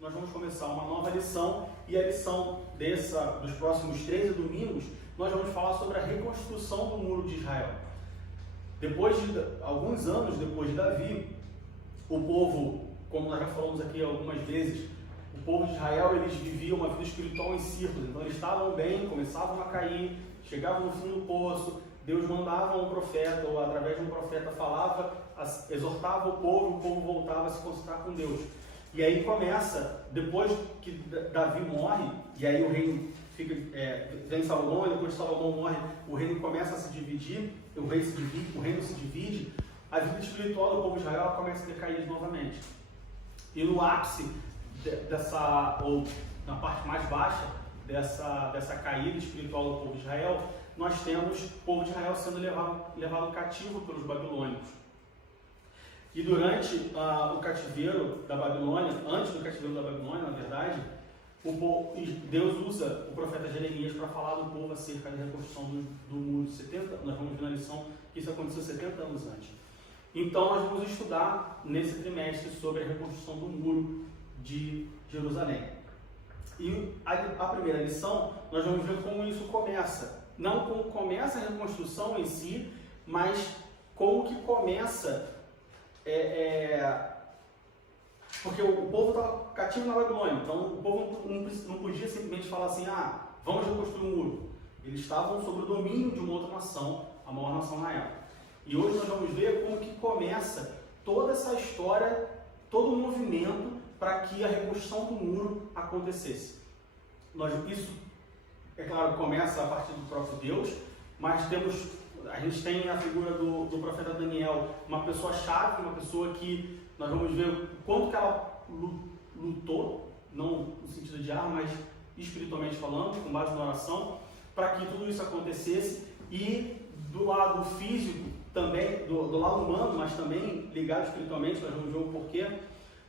nós vamos começar uma nova lição, e a lição dos próximos 13 domingos, nós vamos falar sobre a reconstrução do Muro de Israel. Alguns anos depois de Davi, o povo, como nós já falamos aqui algumas vezes, o povo de Israel, eles viviam uma vida espiritual em círculos, então eles estavam bem, começavam a cair, chegavam no fim do poço, Deus mandava um profeta, ou através de um profeta falava, exortava o povo voltava a se concentrar com Deus. E aí começa, depois que Davi morre, e aí o reino vem Salomão, e depois que Salomão morre, o reino começa a se dividir, o reino se divide, a vida espiritual do povo de Israel começa a decair novamente. E no ápice ou na parte mais baixa dessa caída espiritual do povo de Israel, nós temos o povo de Israel sendo levado cativo pelos babilônicos. E durante o cativeiro da Babilônia, antes do cativeiro da Babilônia, na verdade, Deus usa o profeta Jeremias para falar do povo acerca da reconstrução do muro de 70. Nós vamos ver na lição que isso aconteceu 70 anos antes. Então nós vamos estudar nesse trimestre sobre a reconstrução do muro de Jerusalém. E a primeira lição, nós vamos ver como isso começa. Não como começa a reconstrução em si, mas como que começa... Porque o povo estava cativo na Babilônia, então o povo não podia simplesmente falar assim, vamos reconstruir um muro. Eles estavam sob o domínio de uma outra nação, a maior nação na época. E hoje nós vamos ver como que começa toda essa história, todo o movimento para que a reconstrução do muro acontecesse. Isso, é claro, começa a partir do próprio Deus, mas a gente tem a figura do profeta Daniel, uma pessoa chave, uma pessoa que nós vamos ver o quanto que ela lutou, não no sentido de arma, mas espiritualmente falando, com base na oração, para que tudo isso acontecesse. E do lado físico, também, do lado humano, mas também ligado espiritualmente, nós vamos ver o porquê,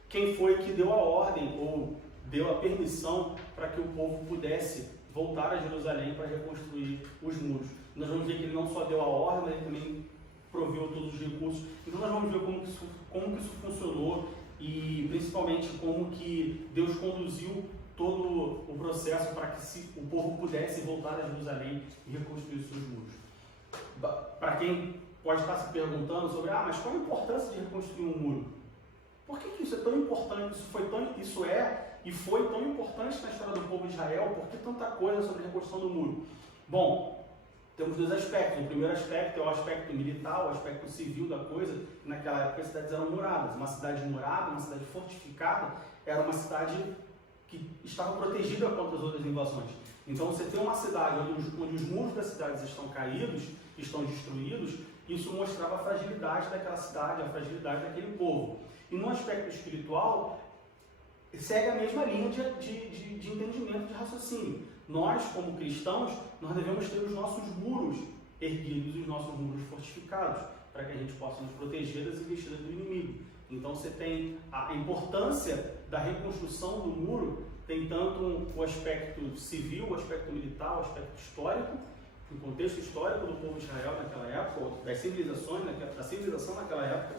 quem foi que deu a ordem ou deu a permissão para que o povo pudesse voltar a Jerusalém para reconstruir os muros. Nós vamos ver que ele não só deu a ordem, mas ele também proveu todos os recursos. Então nós vamos ver como que isso funcionou e principalmente como que Deus conduziu todo o processo para que o povo pudesse voltar a Jerusalém e reconstruir os seus muros. Para quem pode estar se perguntando sobre, mas qual a importância de reconstruir um muro? Por que isso é tão importante? Isso é e foi tão importante na história do povo de Israel? Por que tanta coisa sobre a reconstrução do muro? Bom, temos dois aspectos. O primeiro aspecto é o aspecto militar, o aspecto civil da coisa. Naquela época as cidades eram muradas. Uma cidade murada, uma cidade fortificada, era uma cidade que estava protegida contra as outras invasões. Então você tem uma cidade onde os muros das cidades estão caídos, estão destruídos, isso mostrava a fragilidade daquela cidade, a fragilidade daquele povo. E no aspecto espiritual, segue a mesma linha de entendimento, de raciocínio. Nós, como cristãos, nós devemos ter os nossos muros erguidos, os nossos muros fortificados, para que a gente possa nos proteger das investidas do inimigo. Então você tem a importância da reconstrução do muro, tem tanto o aspecto civil, o aspecto militar, o aspecto histórico, o contexto histórico do povo de Israel naquela época, ou das civilizações, da civilização naquela época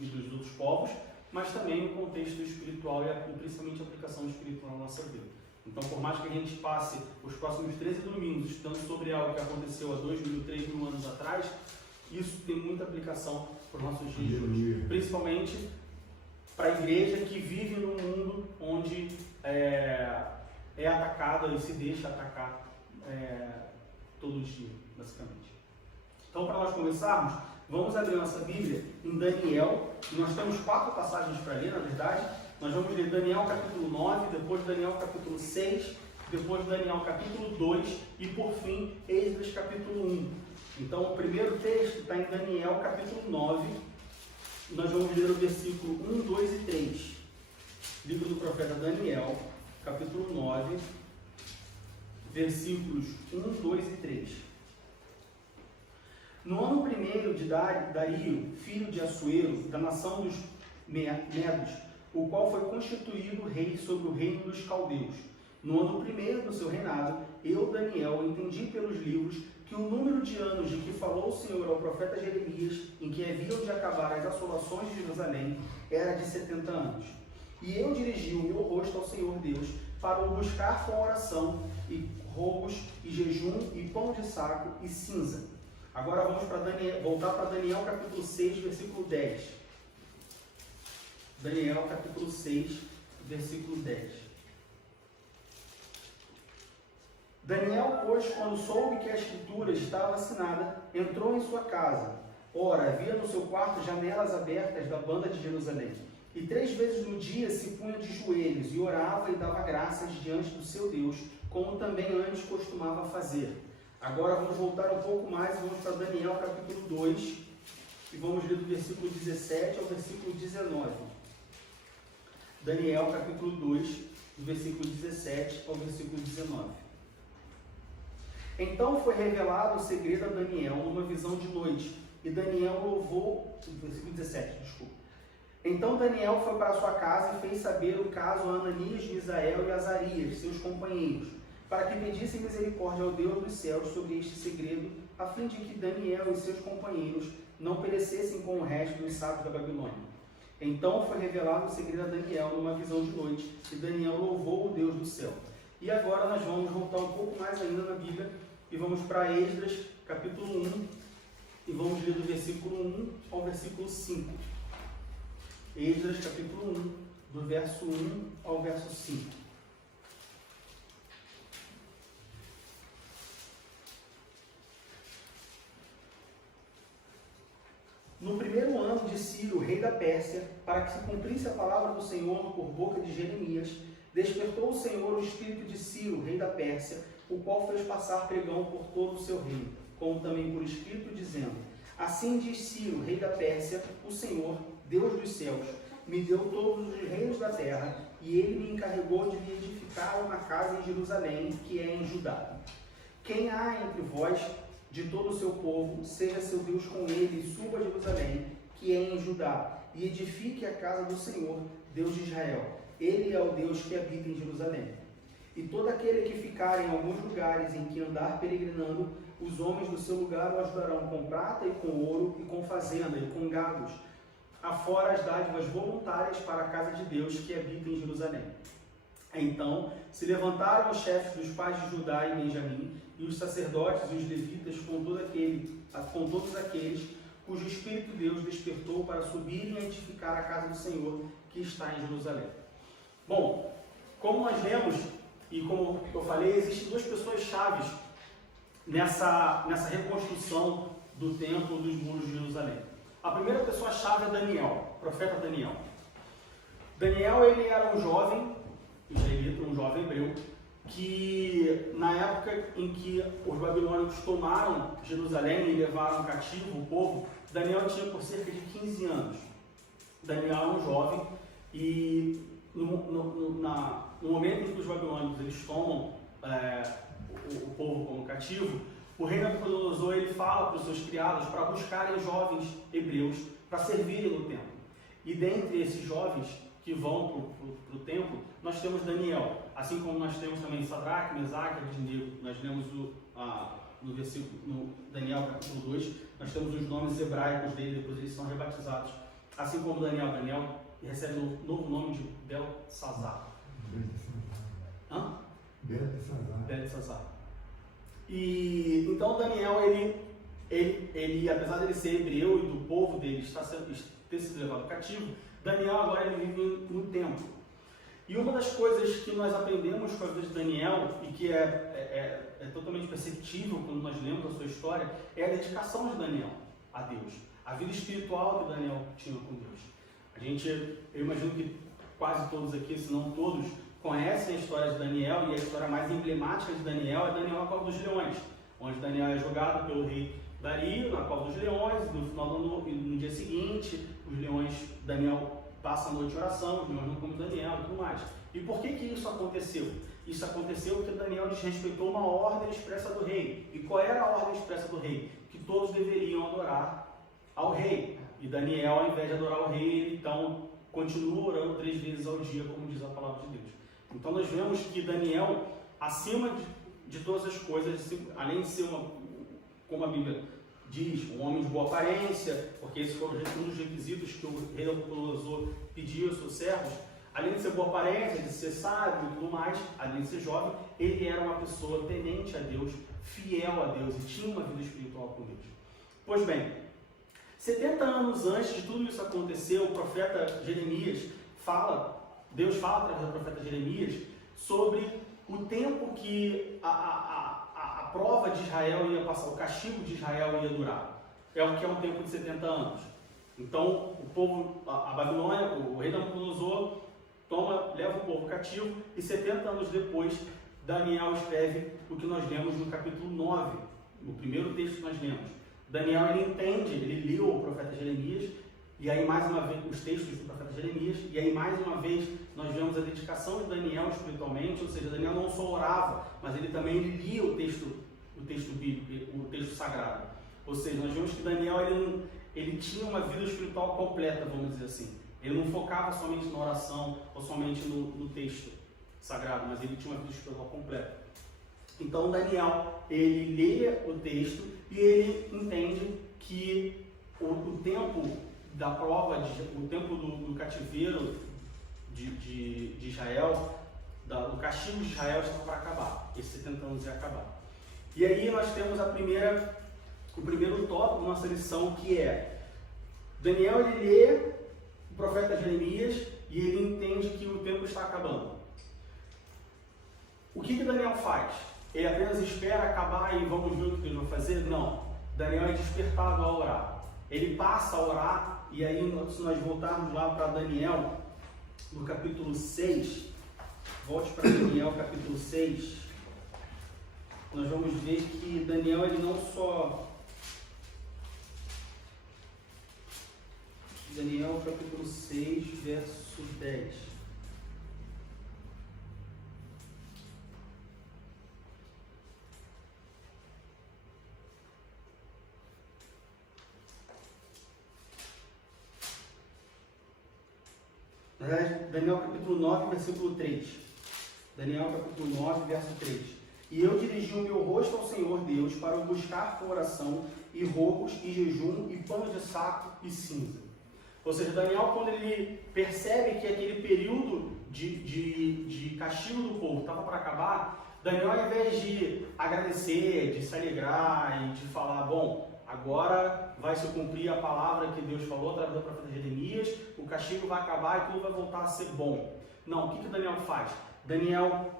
e dos outros povos, mas também o contexto espiritual e principalmente a aplicação espiritual na nossa vida. Então, por mais que a gente passe os próximos 13 domingos estudando sobre algo que aconteceu há 2.000, 3.000 anos atrás, isso tem muita aplicação para os nossos dias de hoje. Principalmente para a igreja que vive num mundo onde é atacada e se deixa atacar todo dia, basicamente. Então, para nós começarmos, vamos abrir nossa Bíblia em Daniel. Nós temos 4 passagens para ler, na verdade. Nós vamos ler Daniel capítulo 9, depois Daniel capítulo 6, depois Daniel capítulo 2 e, por fim, Esdras capítulo 1. Então, o primeiro texto está em Daniel capítulo 9. Nós vamos ler o versículo 1, 2 e 3. Livro do profeta Daniel, capítulo 9, versículos 1, 2 e 3. No ano primeiro de Dario, filho de Assuero, da nação dos Medos, o qual foi constituído rei sobre o reino dos caldeus. No ano primeiro do seu reinado, eu, Daniel, entendi pelos livros que o número de anos de que falou o Senhor ao profeta Jeremias, em que haviam de acabar as assolações de Jerusalém, era de 70 anos. E eu dirigi o meu rosto ao Senhor Deus para o buscar com oração e roubos e jejum e pão de saco e cinza. Agora vamos voltar para Daniel capítulo 6, versículo 10. Daniel capítulo 6, versículo 10. Daniel, pois, quando soube que a escritura estava assinada, entrou em sua casa. Ora, havia no seu quarto janelas abertas da banda de Jerusalém. E 3 vezes no dia se punha de joelhos e orava e dava graças diante do seu Deus, como também antes costumava fazer. Agora vamos voltar um pouco mais, vamos para Daniel capítulo 2, e vamos ler do versículo 17 ao versículo 19. Daniel capítulo 2, do versículo 17 ao versículo 19. Então foi revelado o segredo a Daniel numa visão de noite, e Daniel louvou, versículo 17, desculpa. Então Daniel foi para sua casa e fez saber o caso a Ananias, Misael e Azarias, seus companheiros, para que pedissem misericórdia ao Deus dos céus sobre este segredo, a fim de que Daniel e seus companheiros não perecessem com o resto dos sábios da Babilônia. Então foi revelado o segredo a Daniel numa visão de noite, e Daniel louvou o Deus do céu. E agora nós vamos voltar um pouco mais ainda na Bíblia, e vamos para Esdras, capítulo 1, e vamos ler do versículo 1 ao versículo 5. Esdras, capítulo 1, do verso 1 ao verso 5. No primeiro ano de Ciro, rei da Pérsia, para que se cumprisse a palavra do Senhor por boca de Jeremias, despertou o Senhor o espírito de Ciro, rei da Pérsia, o qual fez passar pregão por todo o seu reino, como também por escrito, dizendo: Assim diz Ciro, rei da Pérsia, o Senhor, Deus dos céus, me deu todos os reinos da terra, e ele me encarregou de lhe edificar uma casa em Jerusalém, que é em Judá. Quem há entre vós, de todo o seu povo, seja seu Deus com ele, e suba a Jerusalém, que é em Judá, e edifique a casa do Senhor, Deus de Israel. Ele é o Deus que habita em Jerusalém. E todo aquele que ficar em alguns lugares em que andar peregrinando, os homens do seu lugar o ajudarão com prata e com ouro, e com fazenda, e com gados, afora as dádivas voluntárias para a casa de Deus que habita em Jerusalém. Então se levantaram os chefes dos pais de Judá e Benjamim, e os sacerdotes e os levitas, com todos aqueles cujo Espírito Deus despertou para subirem a edificar a casa do Senhor que está em Jerusalém. Bom, como nós vemos, e como eu falei, existem 2 pessoas chaves nessa reconstrução do templo dos muros de Jerusalém. A primeira pessoa-chave é Daniel, o profeta Daniel. Daniel, ele era um jovem israelita, um jovem hebreu, que na época em que os babilônicos tomaram Jerusalém e levaram cativo o povo, Daniel tinha por cerca de 15 anos. Daniel era um jovem e no momento em que os babilônicos eles tomam o povo como cativo, o rei Nabucodonosor ele fala para os seus criados para buscarem jovens hebreus para servirem no templo. E dentre esses jovens que vão para o templo, nós temos Daniel, assim como nós temos também Sadraque, Mesaque e Abednego. Nós lemos no versículo, no Daniel capítulo 2, nós temos os nomes hebraicos dele, depois eles são rebatizados. Assim como Daniel recebe o novo nome de Beltesazar. Beltesazar. E então Daniel, ele apesar de ele ser hebreu e do povo dele ter sido levado cativo, Daniel agora ele vive no templo. E uma das coisas que nós aprendemos com a vida de Daniel, e que é totalmente perceptível quando nós lemos a sua história, é a dedicação de Daniel a Deus, a vida espiritual que Daniel tinha com Deus. Eu imagino que quase todos aqui, se não todos, conhecem a história de Daniel, e a história mais emblemática de Daniel é Daniel na Cova dos Leões, onde Daniel é jogado pelo rei Dario na Cova dos Leões, e no final no dia seguinte, Daniel passa a noite em oração, os leões não comem Daniel e tudo mais. E por que isso aconteceu? Isso aconteceu porque Daniel desrespeitou uma ordem expressa do rei. E qual era a ordem expressa do rei? Que todos deveriam adorar ao rei. E Daniel, ao invés de adorar o rei, ele então continua orando 3 vezes ao dia, como diz a palavra de Deus. Então nós vemos que Daniel, acima de todas as coisas, além de ser como a Bíblia diz, um homem de boa aparência, porque esses foram um dos requisitos que o rei Nabucodonosor pediu aos seus servos, Além de ser boa aparência, de ser sábio e tudo mais, além de ser jovem, ele era uma pessoa temente a Deus, fiel a Deus e tinha uma vida espiritual com Deus. Pois bem, 70 anos antes de tudo isso acontecer, o profeta Jeremias Deus fala através do profeta Jeremias sobre o tempo que a prova de Israel ia passar, o castigo de Israel ia durar. É o que é um tempo de 70 anos. Então, o povo, a Babilônia, o rei Nabucodonosor, leva o povo cativo e 70 anos depois, Daniel escreve o que nós lemos no capítulo 9, no primeiro texto que nós lemos. Daniel, ele leu o profeta Jeremias, e aí mais uma vez, os textos do profeta Jeremias, e aí mais uma vez nós vemos a dedicação de Daniel espiritualmente, ou seja, Daniel não só orava, mas ele também lia o texto bíblico, o texto sagrado. Ou seja, nós vemos que Daniel ele tinha uma vida espiritual completa, vamos dizer assim. Ele não focava somente na oração ou somente no texto sagrado, mas ele tinha uma vida espiritual completa. Então Daniel, ele lê o texto e ele entende que o tempo da prova, o tempo do cativeiro de Israel, do castigo de Israel estava para acabar. Esses 70 anos ia acabar. E aí nós temos o primeiro tópico da nossa lição, que é Daniel, ele lê o profeta Jeremias e ele entende que o tempo está acabando. O que Daniel faz? Ele apenas espera acabar e vamos ver o que ele vai fazer? Não. Daniel é despertado a orar. Ele passa a orar, e aí se nós voltarmos lá para Daniel, no capítulo 6, volte para Daniel capítulo 6, nós vamos ver que Daniel, ele não só... Daniel capítulo 6, verso 10. Daniel capítulo 9, versículo 3. Daniel capítulo 9, verso 3. E eu dirigi o meu rosto ao Senhor Deus para o buscar com oração e rogos e jejum e pano de saco e cinza. Ou seja, Daniel, quando ele percebe que aquele período de castigo do povo estava para acabar, Daniel, ao invés de agradecer, de se alegrar e de falar, bom, agora vai se cumprir a palavra que Deus falou através do profeta Jeremias, o castigo vai acabar e tudo vai voltar a ser bom. Não, o que Daniel faz? Daniel,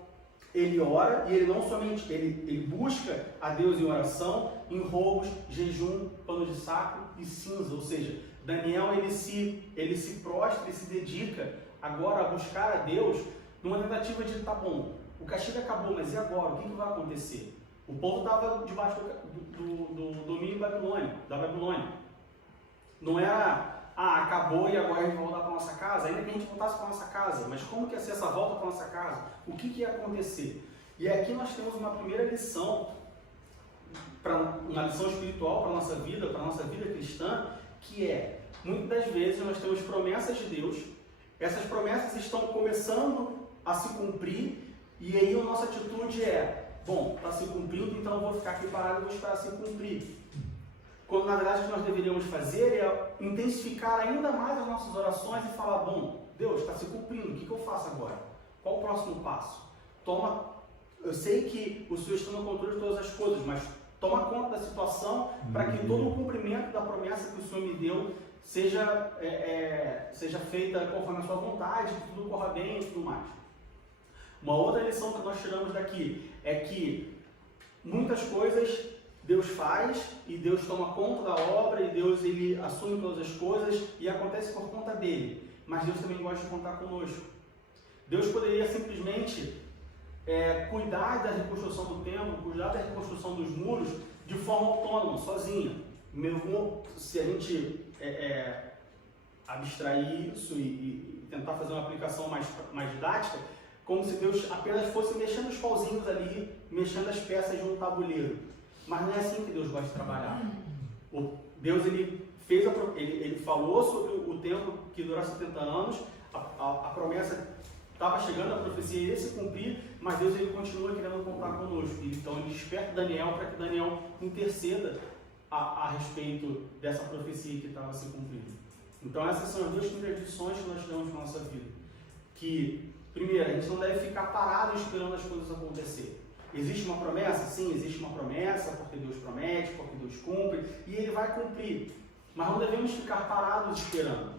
ele ora e ele não somente, ele busca a Deus em oração, em rogos, jejum, pano de saco e cinza. Ou seja, Daniel, ele se prostra, ele se dedica agora a buscar a Deus numa tentativa de, tá bom, o castigo acabou, mas e agora? O que vai acontecer? O povo estava debaixo do domínio da Babilônia. Não era, acabou e agora a gente vai voltar para a nossa casa, ainda que a gente voltasse para a nossa casa, mas como que ia ser essa volta para a nossa casa? O que ia acontecer? E aqui nós temos uma primeira lição, uma lição espiritual para a nossa vida cristã, que é, muitas das vezes nós temos promessas de Deus, essas promessas estão começando a se cumprir, e aí a nossa atitude é, bom, está se cumprindo, então eu vou ficar aqui parado e vou esperar se cumprir. Quando na verdade o que nós deveríamos fazer é intensificar ainda mais as nossas orações e falar, bom, Deus, está se cumprindo, o que eu faço agora? Qual o próximo passo? Eu sei que o Senhor está no controle de todas as coisas, mas toma conta da situação para que todo o cumprimento da promessa que o Senhor me deu seja feita conforme a sua vontade, que tudo corra bem e tudo mais. Uma outra lição que nós tiramos daqui é que muitas coisas Deus faz e Deus toma conta da obra e Deus ele assume todas as coisas e acontece por conta dele, mas Deus também gosta de contar conosco. Deus poderia simplesmente cuidar da reconstrução do templo, cuidar da reconstrução dos muros de forma autônoma, sozinha. Mesmo se a gente abstrair isso e tentar fazer uma aplicação mais didática, como se Deus apenas fosse mexendo os pauzinhos ali, mexendo as peças de um tabuleiro. Mas não é assim que Deus gosta de trabalhar. Deus ele falou sobre o tempo que dura 70 anos, a promessa estava chegando, a profecia ia se cumprir, mas Deus ele continua querendo contar conosco. Então ele desperta Daniel para que Daniel interceda a respeito dessa profecia que estava se cumprindo. Então essas são as duas primeiras lições que nós tivemos na nossa vida. que, primeiro, a gente não deve ficar parado esperando as coisas acontecer. Existe uma promessa? Sim, existe uma promessa, porque Deus promete, porque Deus cumpre, e Ele vai cumprir. Mas não devemos ficar parados esperando.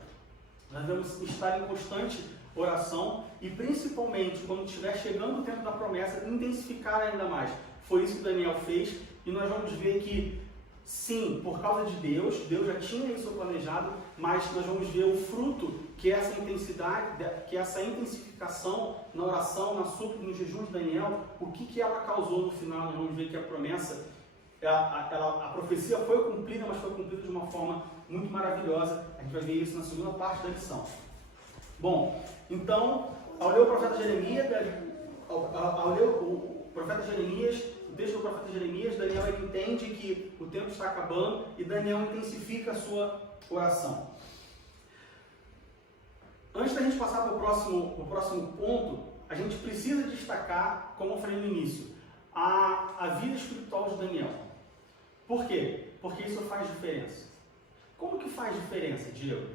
Nós devemos estar em constante oração e, principalmente, quando estiver chegando o tempo da promessa, intensificar ainda mais. Foi isso que Daniel fez, e nós vamos ver que, sim, por causa de Deus, Deus já tinha isso planejado, mas nós vamos ver o fruto que essa intensidade, que essa intensificação na oração, na súplica, no jejum de Daniel, o que ela causou no final. Nós vamos ver que a promessa, a profecia foi cumprida, mas foi cumprida de uma forma muito maravilhosa. A gente vai ver isso na segunda parte da lição. Bom, então, ao ler o profeta Jeremias, o texto do profeta Jeremias, Daniel ele entende que o tempo está acabando e Daniel intensifica a sua oração. Antes da gente passar para o próximo ponto, a gente precisa destacar, como eu falei no início, a vida espiritual de Daniel. Por quê? Porque isso faz diferença. Como que faz diferença, Diego,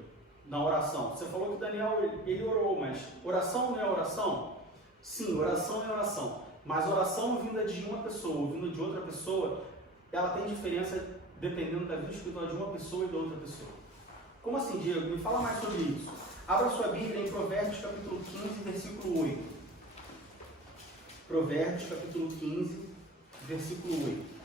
na oração? Você falou que Daniel ele orou, mas oração não é oração? Sim, oração é oração. Mas oração vinda de uma pessoa, vinda de outra pessoa, ela tem diferença dependendo da vida espiritual de uma pessoa e da outra pessoa. Como assim, Diego? Me fala mais sobre isso. Abra sua Bíblia em Provérbios capítulo 15, versículo 8. Provérbios capítulo 15, versículo 8.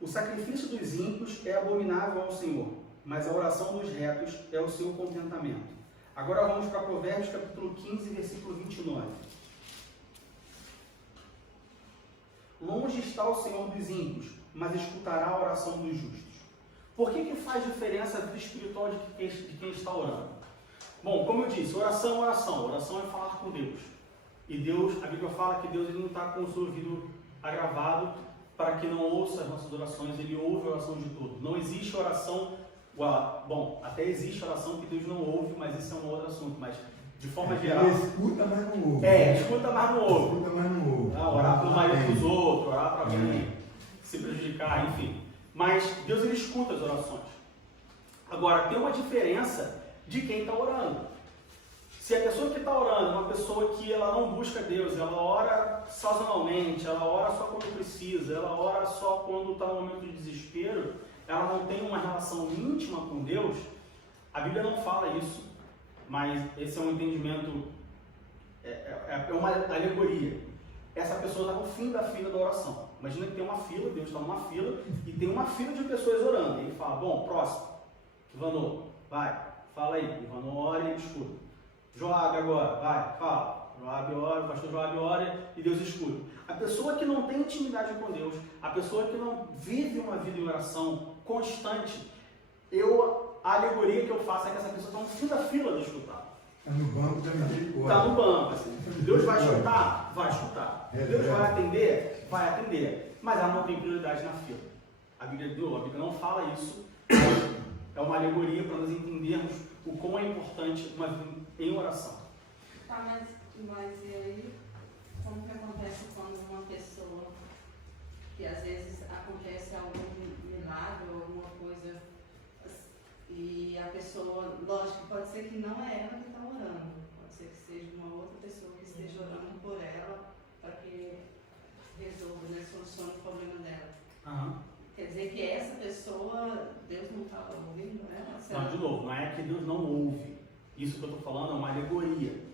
O sacrifício dos ímpios é abominável ao Senhor, mas a oração dos retos é o seu contentamento. Agora vamos para Provérbios capítulo 15, versículo 29. Longe está o Senhor dos ímpios, mas escutará a oração dos justos. Por que faz diferença a vida espiritual de quem está orando? Bom, como eu disse, oração é oração. Oração é falar com Deus. E Deus, a Bíblia fala que Deus ele não está com o seu ouvido agravado para que não ouça as nossas orações. Ele ouve a oração de todos. Não existe oração... Bom, até existe oração que Deus não ouve, mas isso é um outro assunto. Mas, de forma geral... Ele escuta, mas não ouve. Escuta, mas não ouve. Escuta, mas não ouve. Orar para o marido dos outros, orar para alguém se prejudicar, enfim. Mas Deus ele escuta as orações. Agora, tem uma diferença de quem está orando. Se a pessoa que está orando é uma pessoa que ela não busca Deus, ela ora sazonalmente, ela ora só quando precisa, ela ora só quando está no momento de desespero, ela não tem uma relação íntima com Deus, a Bíblia não fala isso, mas esse é um entendimento, é uma alegoria. Essa pessoa está no fim da fila da oração. Imagina que tem uma fila, Deus está numa fila, e tem uma fila de pessoas orando. E ele fala, bom, próximo, Ivanô, vai, fala aí. Ivanô ora e escuta. Joabe agora, vai, fala. Joabe ora, o pastor Joabe ora e Deus escuta. A pessoa que não tem intimidade com Deus, a pessoa que não vive uma vida em oração constante, a alegoria que eu faço é que essa pessoa está no fim da fila de escutar. Está no banco da misericórdia. Está no banco, assim. Deus vai escutar? Vai escutar. Deus vai atender? Vai atender. Mas ela não tem prioridade na fila. A Bíblia não fala isso. É uma alegoria para nós entendermos o quão é importante uma vida em oração. Tá, mas e aí, como que acontece quando uma pessoa, que às vezes acontece algum milagre ou alguma coisa, e a pessoa, lógico, pode ser que não é ela que está orando, pode ser que seja uma outra pessoa que esteja orando por ela para que resolva, né, solucione o problema dela. Uhum. Quer dizer que essa pessoa, Deus não estava ouvindo ela? Não, de novo, não é que Deus não ouve. Isso que eu estou falando é uma alegoria.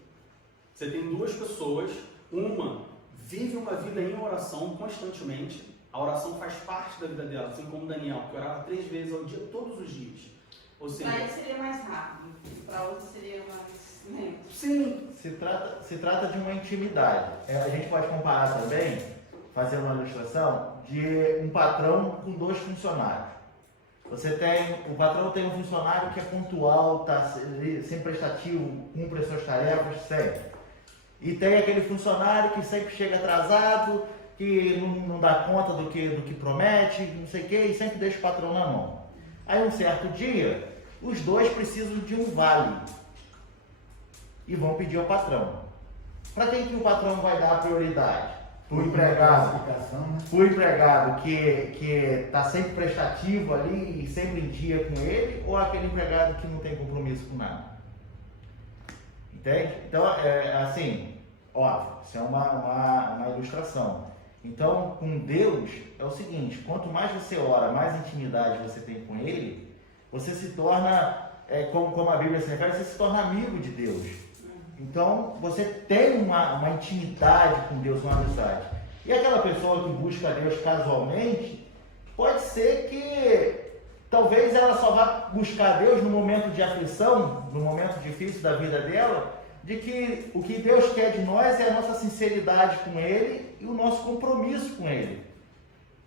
Você tem duas pessoas, uma vive uma vida em oração constantemente, a oração faz parte da vida dela, assim como Daniel, que orava 3 vezes ao dia, todos os dias. Ou seja, para ele seria mais rápido, para outro seria mais lento. Sim. Se trata de uma intimidade. A gente pode comparar também, fazendo uma ilustração, de um patrão com 2 funcionários. O patrão tem um funcionário que é pontual, está sempre prestativo, cumpre as suas tarefas sempre. E tem aquele funcionário que sempre chega atrasado, que não dá conta do que promete, não sei o quê, e sempre deixa o patrão na mão. Aí um certo dia, os 2 precisam de um vale e vão pedir ao patrão. Para quem que o patrão vai dar a prioridade? Para o Classificação, né? empregado que está sempre prestativo ali e sempre em dia com ele, ou aquele empregado que não tem compromisso com nada? Entende? Então, assim, óbvio, isso é uma ilustração. Então, com Deus é o seguinte: quanto mais você ora, mais intimidade você tem com Ele, você se torna, como a Bíblia se refere, você se torna amigo de Deus. Então, você tem uma intimidade com Deus, uma amizade. E aquela pessoa que busca Deus casualmente, pode ser que talvez ela só vá buscar Deus no momento de aflição, no momento difícil da vida dela, de que o que Deus quer de nós é a nossa sinceridade com Ele e o nosso compromisso com Ele.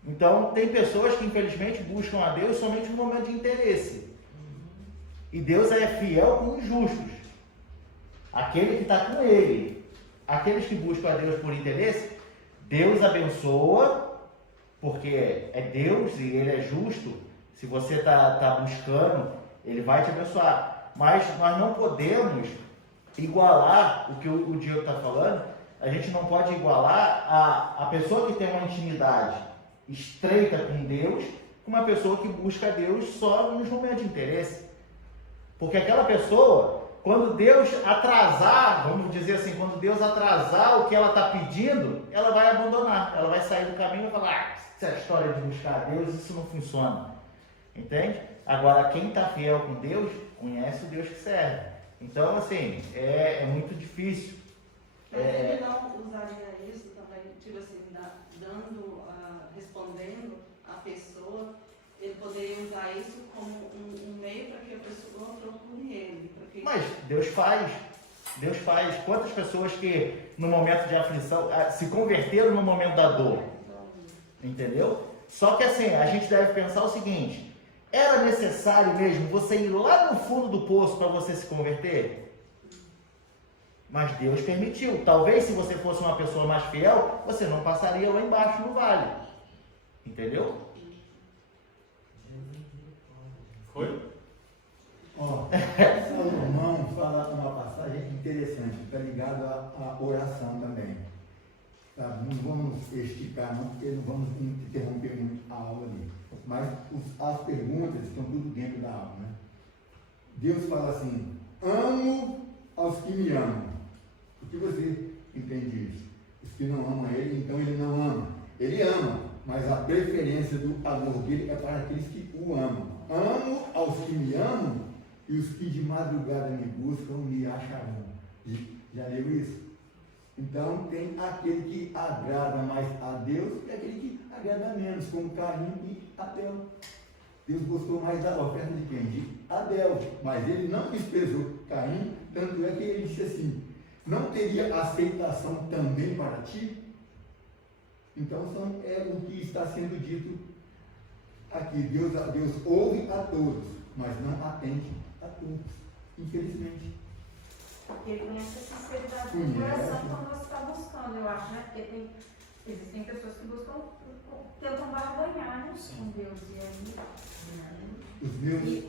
Então, tem pessoas que infelizmente buscam a Deus somente no momento de interesse. E Deus é fiel com os justos. Aquele que está com Ele. Aqueles que buscam a Deus por interesse, Deus abençoa, porque é Deus e Ele é justo. Se você está buscando, Ele vai te abençoar. Mas nós não podemos igualar o que o Diego está falando. A gente não pode igualar a pessoa que tem uma intimidade estreita com Deus com uma pessoa que busca Deus só nos momentos de interesse. Porque aquela pessoa, quando Deus atrasar, vamos dizer assim, quando Deus atrasar o que ela está pedindo, ela vai abandonar, ela vai sair do caminho e falar: essa história de buscar a Deus, isso não funciona. Entende? Agora, quem está fiel com Deus, conhece o Deus que serve. Então, assim, é muito difícil. Mas ele não usaria isso também, tipo assim, respondendo a pessoa, ele poderia usar isso como um meio para que a pessoa procure ele. Mas Deus faz. Quantas pessoas que no momento de aflição se converteram no momento da dor? Entendeu? Só que assim, a gente deve pensar o seguinte: era necessário mesmo você ir lá no fundo do poço para você se converter? Mas Deus permitiu. Talvez se você fosse uma pessoa mais fiel, você não passaria lá embaixo no vale. Entendeu? Foi? Ó, Salomão fala uma passagem interessante, está ligado à oração também. Tá? Não vamos esticar, não, porque não vamos interromper muito a aula ali. Mas as perguntas estão tudo dentro da aula, né? Deus fala assim: amo aos que me amam. O que você entende isso? Os que não amam Ele, então Ele não ama. Ele ama, mas a preferência do amor dele é para aqueles que o amam. Amo aos que me amam, e os que de madrugada me buscam me acharão. Já leu isso? Então tem aquele que agrada mais a Deus e aquele que agrada menos, como Caim e Abel. Deus gostou mais da oferta de quem? De Abel. Mas ele não desprezou Caim, tanto é que ele disse assim: não teria aceitação também para ti? Então é o que está sendo dito aqui. Deus ouve a todos, mas não atende a todos, infelizmente. Porque ele conhece a sinceridade do coração quando você está buscando, eu acho, né? Porque existem pessoas que tentam barganhar, né, com Deus. E aí... Os meus,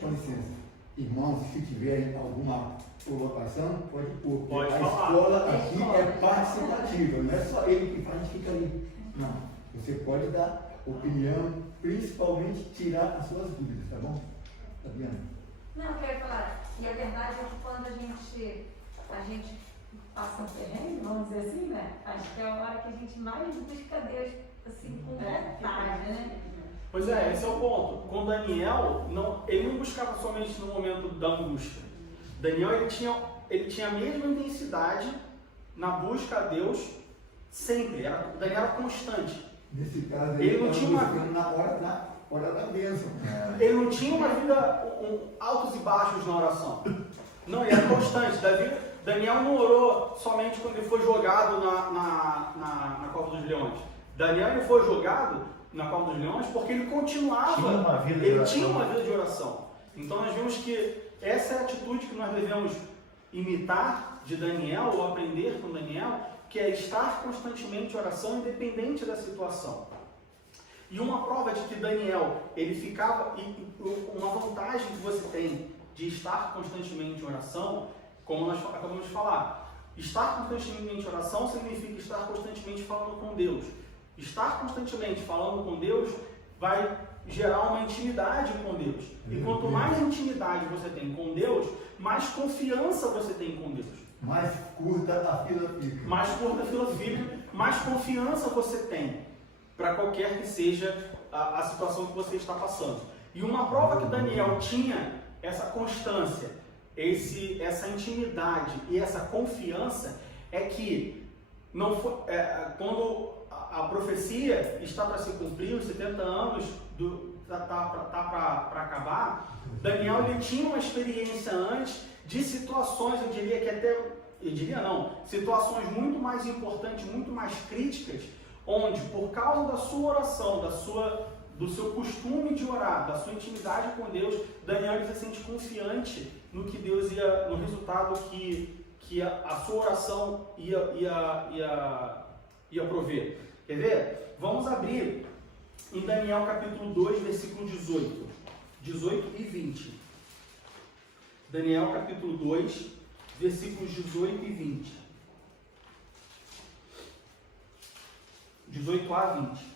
com licença, irmãos, se tiverem alguma colocação, pode pôr. Pode a falar. escola aqui é participativa, não é só ele que faz, fica ali. Não, você pode dar opinião, principalmente tirar as suas dúvidas, tá bom? Fabiana? Não, eu quero falar, e a verdade é que quando a gente passa um terreno, vamos dizer assim, né? Acho que é a hora que a gente mais busca Deus, assim, com vontade, né? Pois é, esse é o ponto. Com Daniel, ele não buscava somente no momento da angústia. Daniel, ele tinha a mesma intensidade na busca a Deus sempre. Daniel era constante. Nesse caso, Ele não estava tinha uma... buscando na hora da bênção. Ele não tinha uma vida altos e baixos na oração. Não, ele era constante. Daniel não orou somente quando ele foi jogado na Cova dos Leões. Daniel ele foi jogado na Cova dos Leões porque ele continuava. Tinha uma vida de oração. Então nós vimos que essa é a atitude que nós devemos imitar de Daniel ou aprender com Daniel, que é estar constantemente em oração independente da situação. E uma prova de que Daniel, ele ficava, e uma vantagem que você tem de estar constantemente em oração, como nós acabamos de falar, Estar constantemente em oração significa estar constantemente falando com Deus. Estar constantemente falando com Deus vai gerar uma intimidade com Deus. E quanto mais intimidade você tem com Deus, mais confiança você tem com Deus. Mais curta a fila fica. Mais curta a fila fica, mais confiança você tem para qualquer que seja a situação que você está passando. E uma prova que Daniel tinha essa constância, essa intimidade e essa confiança é que não foi, quando a profecia está para se cumprir, os 70 anos para acabar, Daniel ele tinha uma experiência antes de situações, situações muito mais importantes, muito mais críticas, onde por causa da sua oração, do seu costume de orar, da sua intimidade com Deus, Daniel se sente confiante no que Deus no resultado que a sua oração ia prover. Quer ver? Vamos abrir em Daniel capítulo 2, versículo 18 e 20. Daniel capítulo 2, versículos 18 e 20. 18 a 20.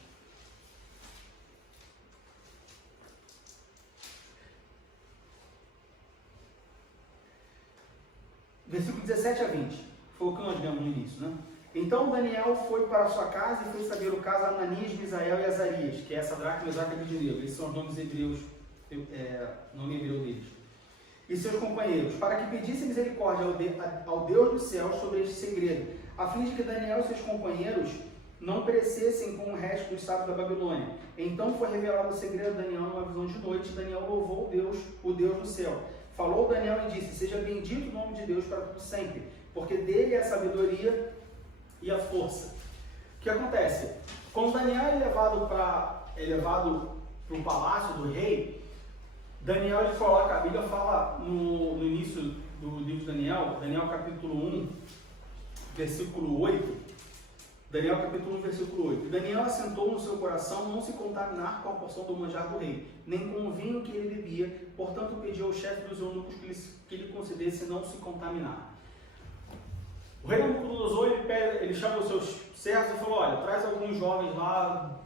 Versículo 17 a 20. Foi o que nós vemos no início, né? Então Daniel foi para sua casa e fez saber o caso a Ananias, Misael e Azarias, que é Sadraque, Mesaque e Abednego. Esses são os nomes hebreus, nome hebreu deles. E seus companheiros, para que pedissem misericórdia ao Deus do céu sobre este segredo, a fim de que Daniel e seus companheiros não perecessem com o resto dos sábios da Babilônia. Então foi revelado o segredo a Daniel numa visão de noite, e Daniel louvou o Deus do céu. Falou Daniel e disse: seja bendito o nome de Deus para todo sempre, porque dele é a sabedoria e a força. O que acontece? Quando Daniel é levado para o palácio do rei, Daniel ele coloca, a Bíblia fala no início do livro de Daniel, Daniel capítulo 1, versículo 8, Daniel capítulo 1, versículo 8. Daniel assentou no seu coração não se contaminar com a porção do manjar do rei, nem com o vinho que ele bebia, portanto pediu ao chefe dos eunucos que lhe concedesse não se contaminar. O rei Nabucodonosor, ele chama os seus servos e falou: olha, traz alguns jovens lá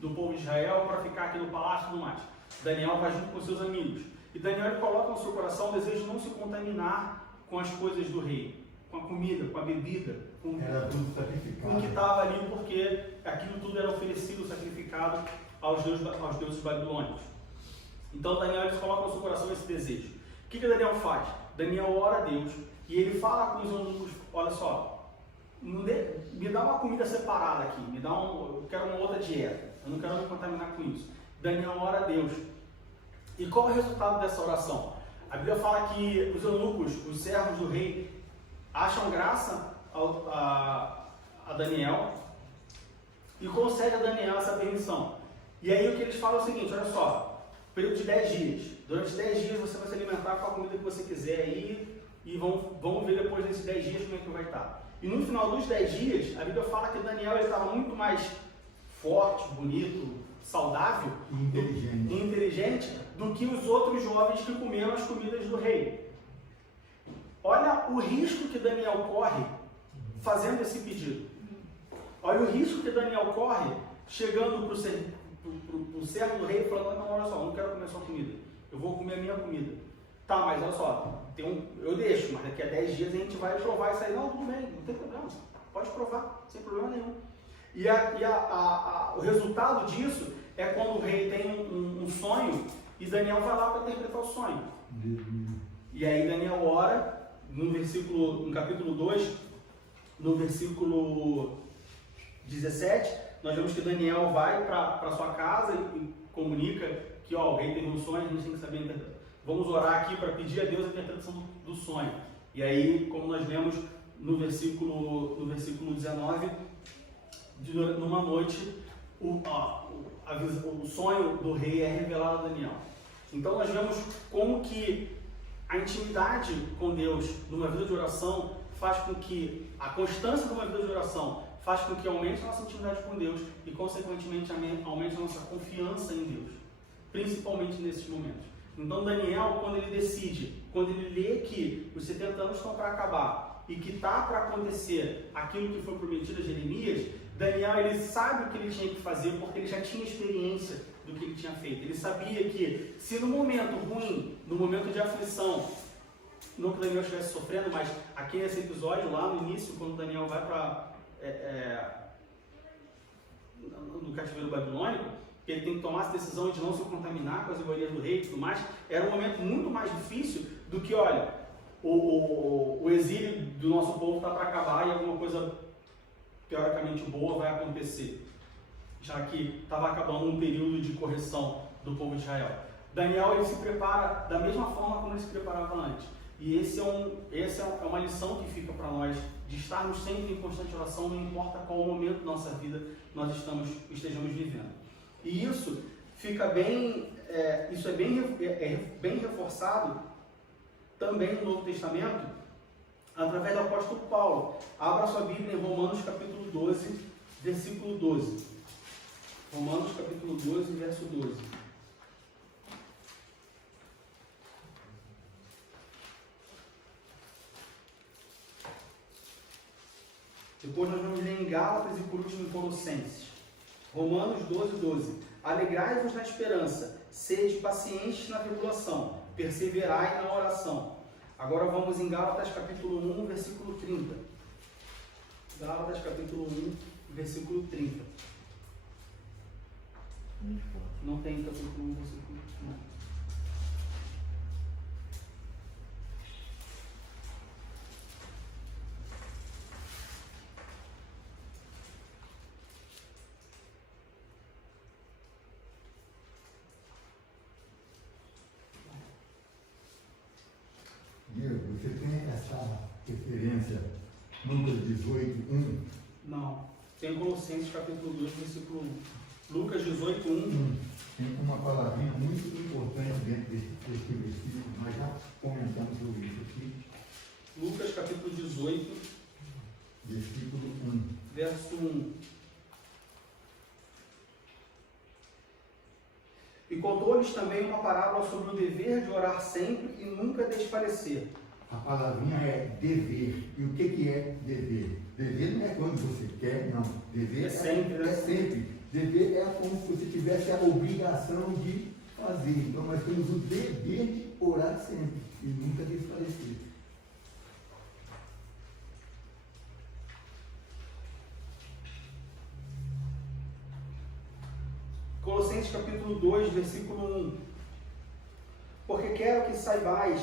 do povo de Israel para ficar aqui no palácio e tudo mais. Daniel vai junto com seus amigos. E Daniel ele coloca no seu coração o desejo de não se contaminar com as coisas do rei, com a comida, com a bebida, com o que estava ali, porque aquilo tudo era oferecido, sacrificado aos deuses babilônicos. Então Daniel ele coloca no seu coração esse desejo. O que Daniel faz? Daniel ora a Deus e ele fala com os eunucos: olha só, me dá uma comida separada aqui, eu quero uma outra dieta, eu não quero me contaminar com isso. Daniel ora a Deus. E qual é o resultado dessa oração? A Bíblia fala que os eunucos, os servos do rei, acham graça a Daniel e concede a Daniel essa permissão. E aí o que eles falam é o seguinte: olha só, período de 10 dias. Durante 10 dias você vai se alimentar com a comida que você quiser aí, e vamos ver depois desses 10 dias como é que vai estar. E no final dos 10 dias, a Bíblia fala que Daniel estava muito mais forte, bonito, saudável e inteligente do que os outros jovens que comeram as comidas do rei. Olha o risco que Daniel corre fazendo esse pedido. Olha o risco que Daniel corre chegando para o servo do rei e falando: não, olha só, eu não quero comer sua comida, eu vou comer a minha comida. Tá, mas olha só, eu deixo, mas daqui a 10 dias a gente vai provar isso aí. Não, tudo bem, não tem problema, pode provar, sem problema nenhum. E o resultado disso é quando o rei tem um sonho e Daniel vai lá para interpretar o sonho. E aí Daniel ora, no capítulo 2, no versículo 17, nós vemos que Daniel vai para sua casa e comunica que o rei teve um sonho, a gente tem que saber interpretar. Vamos orar aqui para pedir a Deus a interpretação do sonho. E aí, como nós lemos no versículo 19, numa noite, o sonho do rei é revelado a Daniel. Então nós vemos como que a intimidade com Deus numa vida de oração faz com que a constância de uma vida de oração faz com que aumente a nossa intimidade com Deus e, consequentemente, aumente a nossa confiança em Deus, principalmente nesses momentos. Então Daniel, quando ele lê que os 70 anos estão para acabar e que está para acontecer aquilo que foi prometido a Jeremias, Daniel ele sabe o que ele tinha que fazer porque ele já tinha experiência do que ele tinha feito. Ele sabia que se no momento ruim, no momento de aflição, não que Daniel estivesse sofrendo, mas aqui nesse episódio, lá no início, quando Daniel vai para no cativeiro babilônico, que ele tem que tomar essa decisão de não se contaminar com as iguarias do rei e tudo mais, era um momento muito mais difícil do que, olha, o exílio do nosso povo está para acabar e alguma coisa teoricamente boa vai acontecer, já que estava acabando um período de correção do povo de Israel. Daniel ele se prepara da mesma forma como ele se preparava antes. E essa é uma lição que fica para nós, de estarmos sempre em constante oração, não importa qual momento da nossa vida nós estejamos vivendo. E isso fica bem, bem reforçado também no Novo Testamento, através do apóstolo Paulo. Abra sua Bíblia em Romanos capítulo 12, versículo 12. Romanos capítulo 12, verso 12. Depois nós vamos ler em Gálatas e por último em Colossenses. Romanos 12, 12. Alegrai-vos na esperança, sede pacientes na tribulação, perseverai na oração. Agora vamos em Gálatas capítulo 1, versículo 30. Gálatas capítulo 1, versículo 30. Não tem capítulo 1, versículo 30. Você tem essa referência, Lucas 18, 1? Não. Tem Colossenses capítulo 2, versículo 1. Lucas 18, 1. Tem uma palavrinha muito importante dentro desse versículo, nós já comentamos sobre isso aqui. Lucas capítulo 18, versículo 1. Verso 1. E contou-lhes também uma parábola sobre o dever de orar sempre e nunca desfalecer. A palavrinha é dever. E o que é dever? Dever não é quando você quer, não. Dever É sempre, né? É sempre. Dever é como se você tivesse a obrigação de fazer. Então nós temos o dever de orar sempre e nunca desfalecer. Colossenses capítulo 2, versículo 1. Porque quero que saibais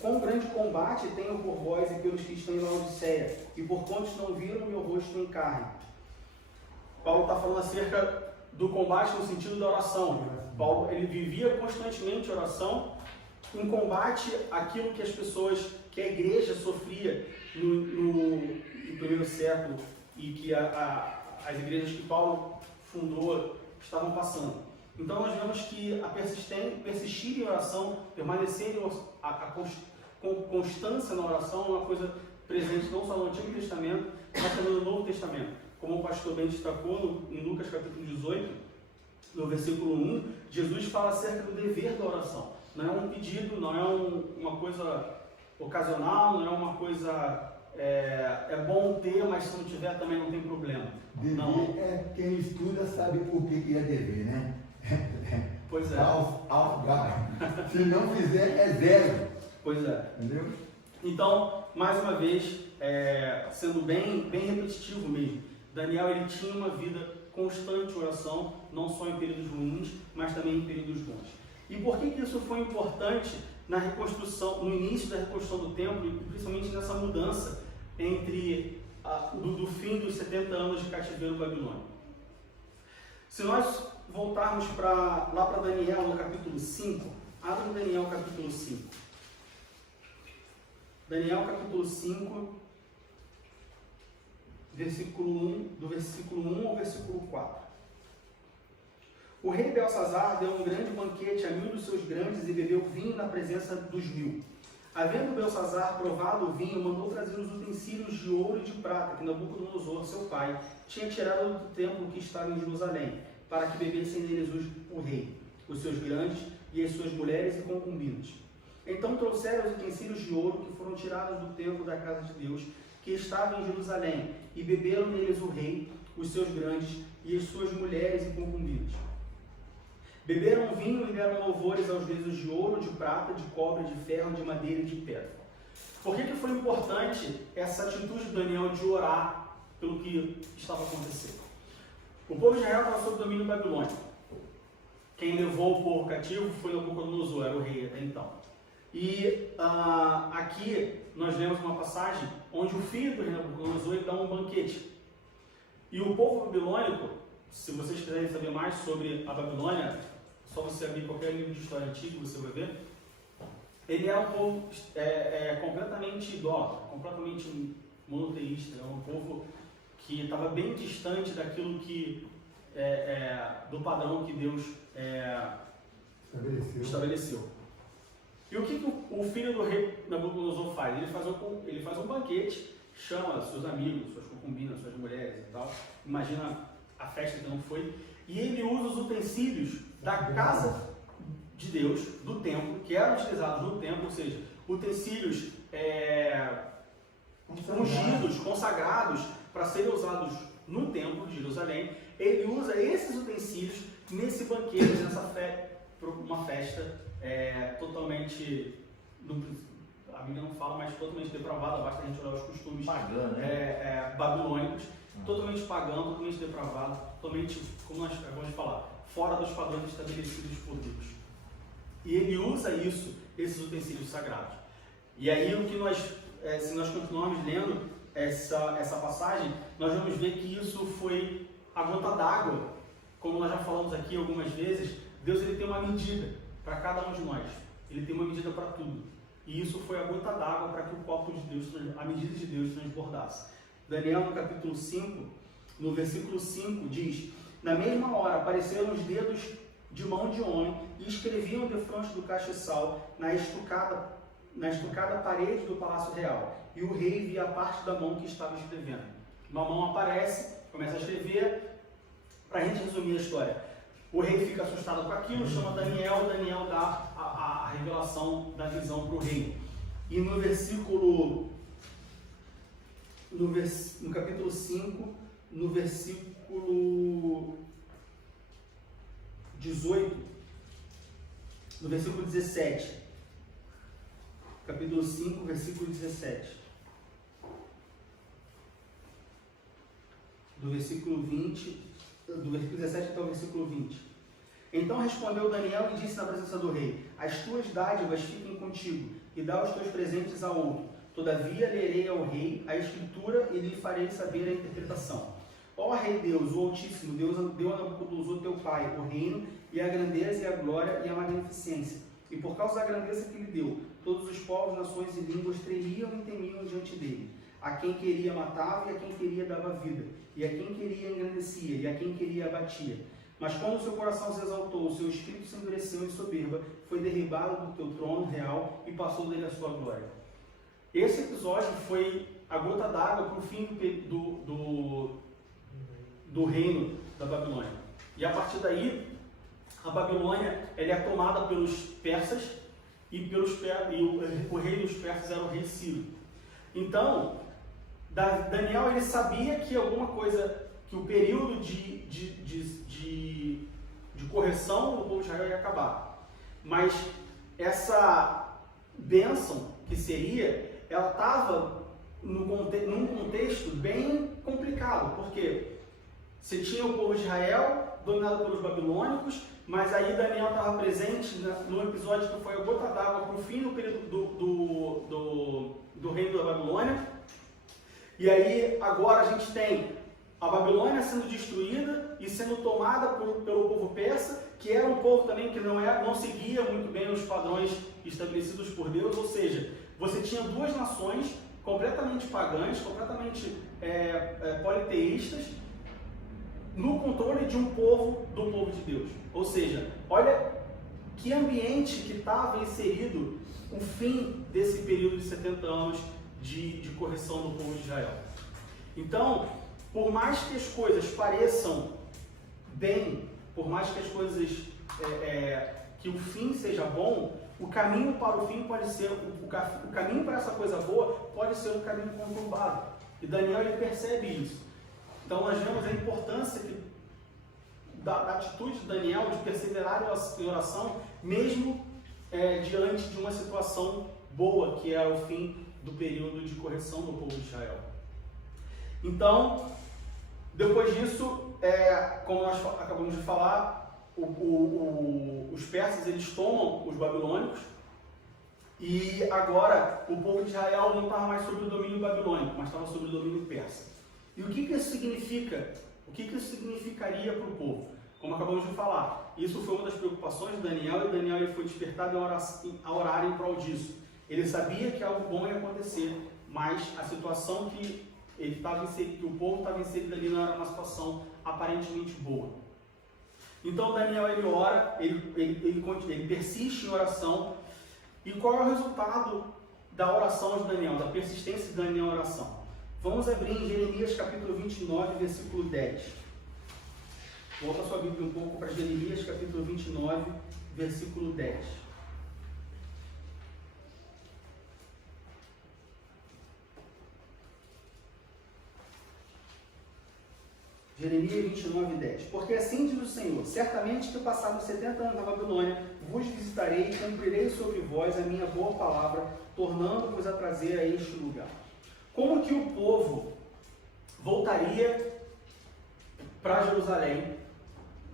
quão grande combate tenho por vós e pelos que estão em Laodiceia, e por quantos não viram meu rosto em carne. Paulo está falando acerca do combate no sentido da oração. Paulo ele vivia constantemente oração em combate àquilo que as pessoas, que a igreja sofria no primeiro século e que as igrejas que Paulo fundou estavam passando. Então nós vemos que persistir em oração, permanecer com constância na oração é uma coisa presente não só no Antigo Testamento, mas também no Novo Testamento. Como o pastor bem destacou em Lucas capítulo 18, no versículo 1, Jesus fala acerca do dever da oração. Não é um pedido, não é uma coisa ocasional, não é uma coisa... É bom ter, mas se não tiver também não tem problema. Dever não. Quem estuda sabe por que é dever, né? Pois é. Se não fizer, é zero. Pois é. Entendeu? Então, mais uma vez, sendo bem repetitivo mesmo, Daniel ele tinha uma vida constante de oração, não só em períodos ruins, mas também em períodos bons. E por que isso foi importante na reconstrução, no início da reconstrução do templo, e principalmente nessa mudança do fim dos 70 anos de cativeiro babilônico? Se nós voltarmos lá para Daniel no capítulo 5, abre em Daniel capítulo 5. Daniel capítulo 5, do versículo 1 ao versículo 4. O rei Belsazar deu um grande banquete a 1000 dos seus grandes e bebeu vinho na presença dos 1000. Havendo Belsazar provado o vinho, mandou trazer os utensílios de ouro e de prata que Nabucodonosor, seu pai, tinha tirado do templo que estava em Jerusalém, para que bebessem neles o rei, os seus grandes e as suas mulheres e concubinas. Então trouxeram os utensílios de ouro que foram tirados do templo da casa de Deus, que estava em Jerusalém, e beberam neles o rei, os seus grandes e as suas mulheres e concubinas. Beberam vinho e deram louvores aos deuses de ouro, de prata, de cobre, de ferro, de madeira e de pedra. Por que foi importante essa atitude de Daniel de orar pelo que estava acontecendo? O povo de Israel estava sob o domínio babilônico. Quem levou o povo cativo foi Nabucodonosor, era o rei até então. E aqui nós lemos uma passagem onde o filho do rei Nabucodonosor dá um banquete. E o povo babilônico, se vocês quiserem saber mais sobre a Babilônia, só você abrir qualquer livro de história antigo, você vai ver. Ele era um povo completamente idólatra, completamente monoteísta. Era um povo que estava bem distante daquilo que do padrão que Deus estabeleceu. E o que o filho do rei Nabucodonosor faz? Ele faz um banquete, chama seus amigos, suas concubinas, suas mulheres e tal. Imagina a festa que não foi. E ele usa os utensílios da casa de Deus, do templo, que eram utilizados no templo, ou seja, utensílios ungidos, consagrados, para serem usados no templo de Jerusalém. Ele usa esses utensílios nesse banquete, uma festa totalmente, a Bíblia não fala, mas totalmente depravada, basta a gente olhar os costumes babilônicos, totalmente pagão, totalmente depravado, totalmente, como nós acabamos de falar, fora dos padrões estabelecidos por Deus. E ele usa esses utensílios sagrados. E aí, o que se nós continuarmos lendo essa passagem, nós vamos ver que isso foi a gota d'água. Como nós já falamos aqui algumas vezes, Deus ele tem uma medida para cada um de nós. Ele tem uma medida para tudo. E isso foi a gota d'água para que o copo de Deus, a medida de Deus, transbordasse. Daniel, no capítulo 5, no versículo 5, diz: na mesma hora apareceram os dedos de mão de homem e escreviam defronte do castiçal na estucada parede do palácio real. E o rei via a parte da mão que estava escrevendo. Uma mão aparece, começa a escrever. Para a gente resumir a história, o rei fica assustado com aquilo, chama Daniel dá a revelação da visão para o rei. E no capítulo 5, no versículo 18, no versículo 17, capítulo 5, versículo 17, do versículo 17 até o versículo 20. Então respondeu Daniel e disse na presença do rei: as tuas dádivas fiquem contigo, e dá os teus presentes a outro. Todavia lerei ao rei a escritura e lhe farei saber a interpretação. Ó Rei Deus, o Altíssimo, Deus deu a Nabucodonosor teu pai o reino, e a grandeza, e a glória, e a magnificência. E por causa da grandeza que lhe deu, todos os povos, nações e línguas tremiam e temiam diante dele. A quem queria matava, e a quem queria dava vida, e a quem queria engrandecia, e a quem queria abatia. Mas quando o seu coração se exaltou, o seu espírito se endureceu em soberba, foi derribado do teu trono real e passou dele a sua glória. Esse episódio foi a gota d'água para o fim do reino da Babilônia. E a partir daí, a Babilônia ela é tomada pelos persas, e o rei dos persas era o rei Ciro. Então, Daniel ele sabia que alguma coisa, que o período de correção do povo de Israel ia acabar. Mas essa bênção que seria, ela estava num contexto bem complicado, porque você tinha o povo de Israel dominado pelos babilônicos, mas aí Daniel estava presente no episódio que foi a gota d'água para o fim do período do reino da Babilônia. E aí agora a gente tem a Babilônia sendo destruída e sendo tomada pelo povo persa, que era um povo também que não seguia muito bem os padrões estabelecidos por Deus, ou seja, você tinha duas nações completamente pagãs, completamente politeístas, no controle de um povo, do povo de Deus. Ou seja, olha que ambiente que estava inserido o fim desse período de 70 anos de correção do povo de Israel. Então, por mais que as coisas pareçam bem, por mais que as coisas, que o fim seja bom, o caminho para o fim pode ser, o caminho para essa coisa boa pode ser um caminho conturbado. E Daniel, ele percebe isso. Então nós vemos a importância da atitude de Daniel de perseverar em oração, mesmo diante de uma situação boa, que era o fim do período de correção do povo de Israel. Então, depois disso, como nós acabamos de falar, os persas, eles tomam os babilônicos, e agora o povo de Israel não estava mais sob o domínio babilônico, mas estava sob o domínio persa. E o que isso significa? O que isso significaria para o povo? Como acabamos de falar, isso foi uma das preocupações de Daniel, e Daniel ele foi despertado a orar em prol disso. Ele sabia que algo bom ia acontecer, mas a situação que o povo estava inserido ali não era uma situação aparentemente boa. Então Daniel, ele ora, ele persiste em oração. E qual é o resultado da oração de Daniel, da persistência de Daniel em oração? Vamos abrir em Jeremias capítulo 29, versículo 10. Volta a sua Bíblia um pouco para Jeremias capítulo 29, versículo 10. Jeremias 29, 10. Porque assim diz o Senhor: certamente que passados 70 anos na Babilônia, vos visitarei e cumprirei sobre vós a minha boa palavra, tornando-vos a trazer a este lugar. Como que o povo voltaria para Jerusalém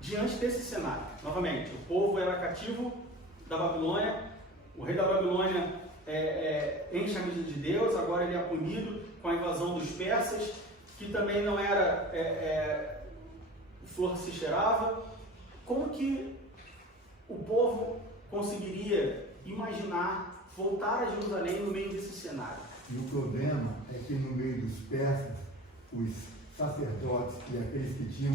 diante desse cenário? Novamente, o povo era cativo da Babilônia, o rei da Babilônia enche a medida de Deus, agora ele é punido com a invasão dos persas, que também não era flor que se cheirava. Como que o povo conseguiria imaginar voltar a Jerusalém no meio desse cenário? E o problema é que no meio dos persas, os sacerdotes e aqueles que tinham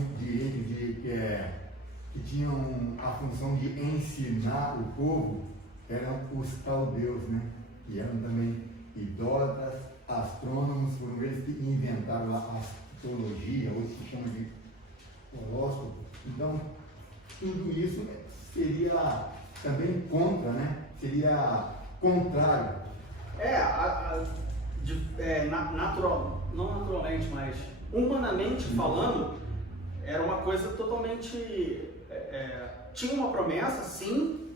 que tinham a função de ensinar o povo eram os caldeus, né? Que eram também idólatras, astrônomos, foram eles que inventaram a astrologia, hoje se chama de horóscopo. Então, tudo isso seria também contra, né? Seria contrário. Não naturalmente, mas humanamente falando, era uma coisa totalmente... tinha uma promessa, sim,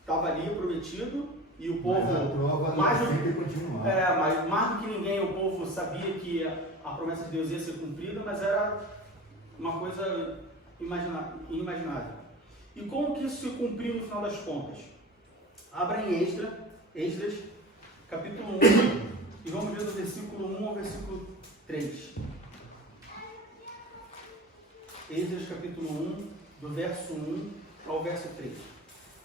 estava ali prometido, e o povo... Mas a prova mais não sempre continua. mas mais do que ninguém, o povo sabia que a promessa de Deus ia ser cumprida, mas era uma coisa inimaginável. E como que isso se cumpriu no final das contas? Abra em Esdras, capítulo 1, e vamos ver do versículo 1 ao versículo 3. Esdras, capítulo 1, do verso 1 ao verso 3.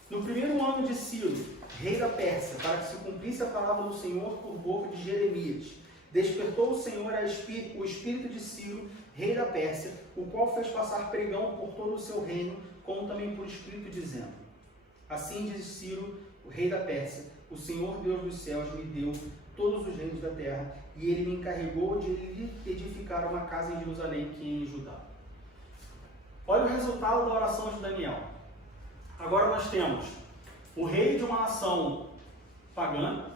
No primeiro ano de Ciro, rei da Pérsia, para que se cumprisse a palavra do Senhor por boca de Jeremias, despertou o Senhor o espírito de Ciro, rei da Pérsia, o qual fez passar pregão por todo o seu reino, como também por escrito, dizendo: assim diz Ciro, o rei da Pérsia: o Senhor Deus dos céus me deu todos os reinos da terra, e ele me encarregou de lhe edificar uma casa em Jerusalém, que é em Judá. Olha o resultado da oração de Daniel. Agora nós temos o rei de uma nação pagã,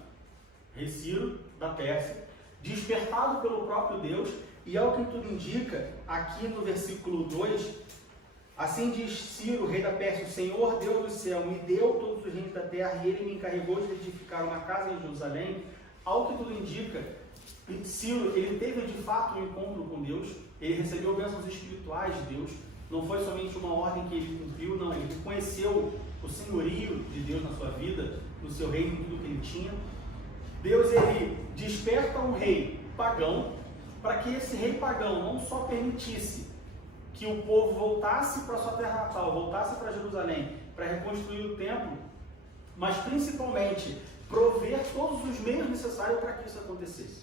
rei Ciro, da Pérsia, despertado pelo próprio Deus, e ao que tudo indica, aqui no versículo 2, assim diz Ciro, rei da Pérsia: o Senhor Deus do céu me deu todos os reinos da terra, e ele me encarregou de edificar uma casa em Jerusalém. Ao que tudo indica, Ciro, ele teve de fato um encontro com Deus, ele recebeu bênçãos espirituais de Deus. Não foi somente uma ordem que ele cumpriu, não, ele conheceu o senhorio de Deus na sua vida, no seu reino, tudo que ele tinha. Deus, ele desperta um rei pagão, para que esse rei pagão não só permitisse que o povo voltasse para sua terra natal, voltasse para Jerusalém, para reconstruir o templo, mas principalmente prover todos os meios necessários para que isso acontecesse.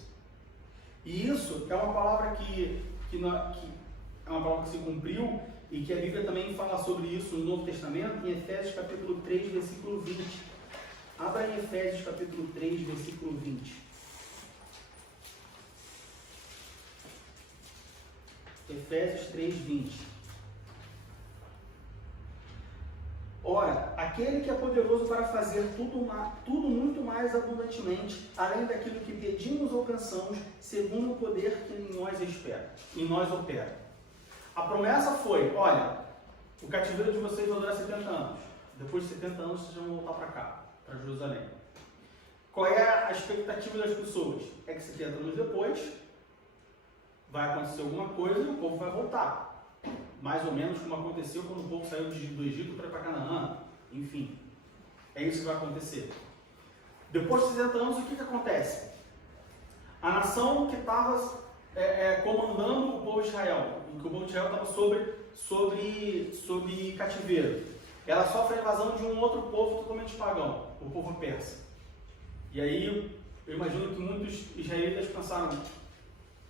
E isso é uma palavra que é uma palavra que se cumpriu, e que a Bíblia também fala sobre isso no Novo Testamento, em Efésios capítulo 3, versículo 20. Abra em Efésios capítulo 3, versículo 20. Efésios 3, 20. Ora, aquele que é poderoso para fazer tudo muito mais abundantemente, além daquilo que pedimos ou pensamos, segundo o poder que em nós opera. A promessa foi, olha, o cativeiro de vocês vai durar 70 anos. Depois de 70 anos, vocês vão voltar para cá, para Jerusalém. Qual é a expectativa das pessoas? É que 70 anos depois, vai acontecer alguma coisa e o povo vai voltar. Mais ou menos como aconteceu quando o povo saiu do Egito para ir para Canaã. Enfim, é isso que vai acontecer. Depois de 60 anos, o que acontece? A nação que estava comandando o povo de Israel, que o povo de Israel estava sobre cativeiro, ela sofre a invasão de um outro povo totalmente pagão, o povo persa. E aí, eu imagino que muitos israelitas pensaram,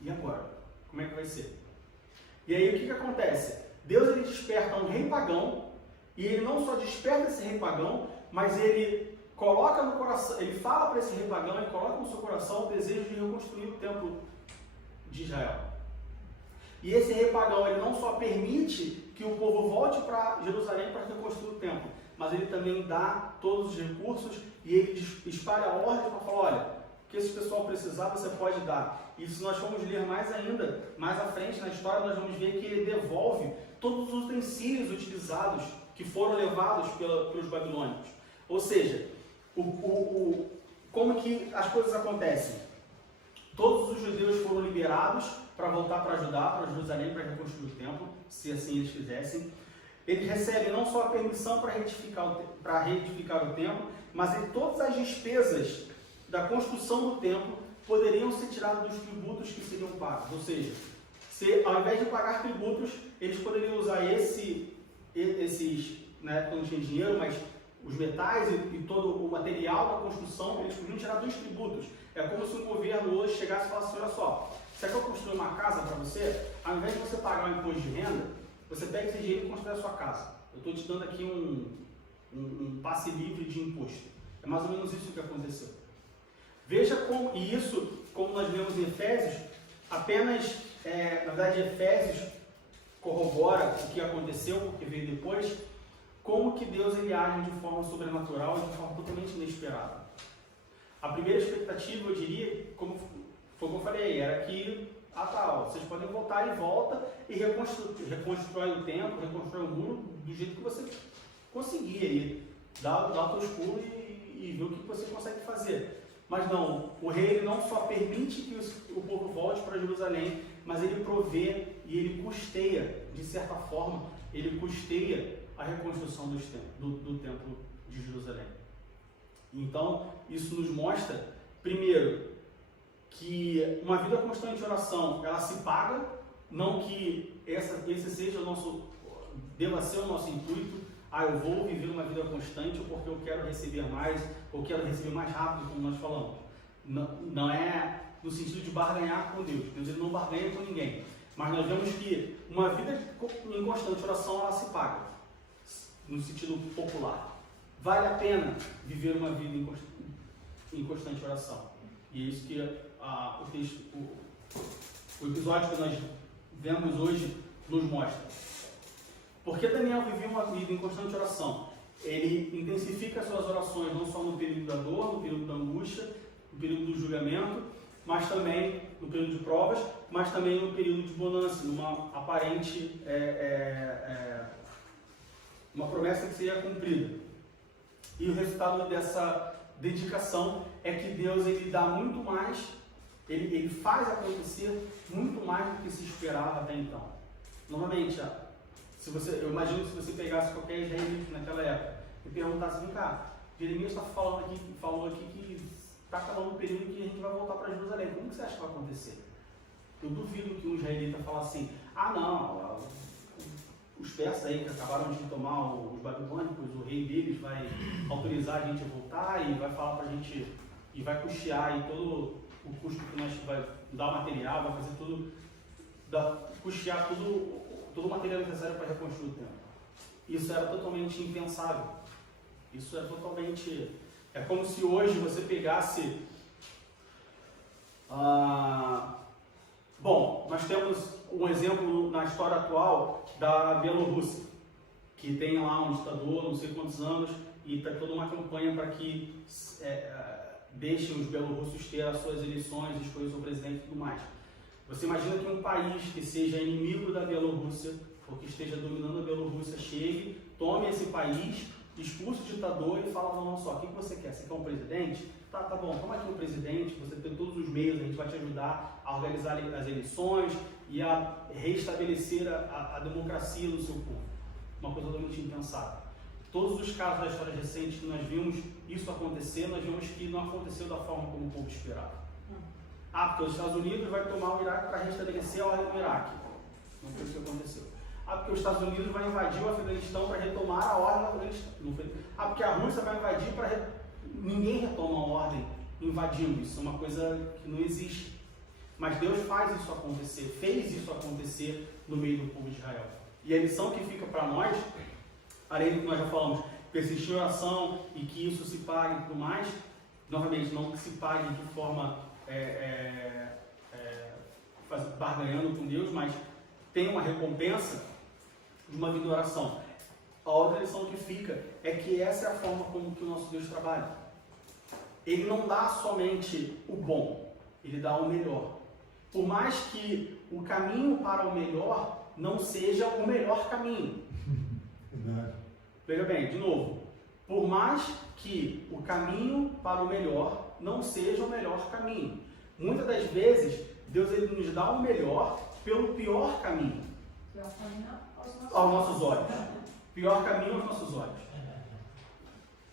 e agora? Como é que vai ser? E aí, o que acontece? Deus ele desperta um rei pagão, e ele não só desperta esse rei pagão, mas ele coloca no coração, ele fala para esse rei pagão, ele coloca no seu coração o desejo de reconstruir o templo de Israel. E esse rei pagão, ele não só permite que o povo volte para Jerusalém para reconstruir o templo, mas ele também dá todos os recursos e ele espalha ordens para falar, olha, o que esse pessoal precisar, você pode dar. E se nós formos ler mais ainda, mais à frente na história, nós vamos ver que ele devolve todos os utensílios utilizados que foram levados pelos babilônicos. Ou seja, como que as coisas acontecem? Todos os judeus foram liberados para voltar para ajudar, para Jerusalém, para reconstruir o templo, se assim eles quisessem. Ele recebe não só a permissão para reedificar o templo, mas todas as despesas da construção do templo poderiam ser tiradas dos tributos que seriam pagos. Ou seja, ao invés de pagar tributos, eles poderiam usar esses, né, não tinha dinheiro, mas os metais e todo o material da construção, eles podiam tirar dos tributos. É como se um governo hoje chegasse e falasse, olha só, se é que eu construir uma casa para você, ao invés de você pagar um imposto de renda, você pega esse dinheiro e constrói a sua casa. Eu estou te dando aqui um passe livre de imposto. É mais ou menos isso que aconteceu. Veja como, e isso, como nós lemos em Efésios, apenas, na verdade, Efésios corrobora o que aconteceu, o que veio depois, como que Deus ele age de forma sobrenatural e de forma totalmente inesperada. A primeira expectativa, eu diria, como foi como eu falei, era que, vocês podem voltar e volta e reconstrói o templo, reconstrói o muro do jeito que você conseguir aí. Dá os teus pulos e ver o que você consegue fazer. Mas não, o rei ele não só permite que o povo volte para Jerusalém, mas ele provê e ele custeia, de certa forma, ele custeia a reconstrução do templo de Jerusalém. Então, isso nos mostra, primeiro, que uma vida constante de oração, ela se paga, não que esse seja deva ser o nosso intuito, eu vou viver uma vida constante porque eu quero receber mais, ou quero receber mais rápido, como nós falamos. Não é no sentido de barganhar com Deus. Deus ele não barganha com ninguém. Mas nós vemos que uma vida em constante oração, ela se paga, no sentido popular. Vale a pena viver uma vida em constante oração. E é isso que o episódio que nós vemos hoje nos mostra. Porque Daniel vivia uma vida em constante oração. Ele intensifica as suas orações não só no período da dor, no período da angústia, no período do julgamento, mas também no período de provas, mas também no período de bonança, numa aparente uma promessa que seria cumprida. E o resultado dessa dedicação é que Deus ele dá muito mais, ele faz acontecer muito mais do que se esperava até então. Novamente, eu imagino que se você pegasse qualquer israelita naquela época e perguntasse, vem cá, Jeremias falou aqui que está acabando o período que a gente vai voltar para Jerusalém. Como que você acha que vai acontecer? Eu duvido que um israelita fale assim, não, os persas aí que acabaram de tomar os babilônicos, o rei deles vai autorizar a gente a voltar e vai falar para a gente, e vai custear aí todo o custo que nós vai dar o material, vai fazer tudo, custear todo o material necessário para reconstruir o templo. Isso era totalmente impensável. Isso é totalmente... É como se hoje você pegasse... Bom, nós temos um exemplo na história atual da Bielorrússia, que tem lá um ditador, não sei quantos anos, e está toda uma campanha para que deixem os belorussos ter as suas eleições, escolher o seu presidente e tudo mais. Você imagina que um país que seja inimigo da Bielorrússia, ou que esteja dominando a Bielorrússia, chegue, tome esse país, expulse o ditador e fala, não, só, o que você quer? Você quer um presidente? Tá bom, toma aqui um presidente, você tem todos os meios, a gente vai te ajudar a organizar as eleições e a restabelecer a democracia no seu povo. Uma coisa totalmente impensável. Todos os casos da história recente que nós vimos isso acontecer, nós vimos que não aconteceu da forma como o povo esperava. Porque os Estados Unidos vai tomar o Iraque para restabelecer a ordem do Iraque. Não foi isso que aconteceu. Porque os Estados Unidos vai invadir o Afeganistão para retomar a ordem do Afeganistão. Não foi. Porque a Rússia vai invadir para... Ninguém retoma a ordem invadindo. Isso é uma coisa que não existe. Mas Deus faz isso acontecer, fez isso acontecer no meio do povo de Israel. E a lição que fica para nós, além do que nós já falamos, persistir em oração e que isso se pague e tudo mais, novamente, não que se pague de forma barganhando com Deus, mas tem uma recompensa de uma vida de oração. A outra lição que fica é que essa é a forma como que o nosso Deus trabalha. Ele não dá somente o bom, ele dá o melhor. Por mais que o caminho para o melhor não seja o melhor caminho. Veja bem, de novo. Por mais que o caminho para o melhor não seja o melhor caminho. Muitas das vezes, Deus ele nos dá o melhor pelo pior caminho. Pior caminho aos nossos olhos. Pior caminho aos nossos olhos.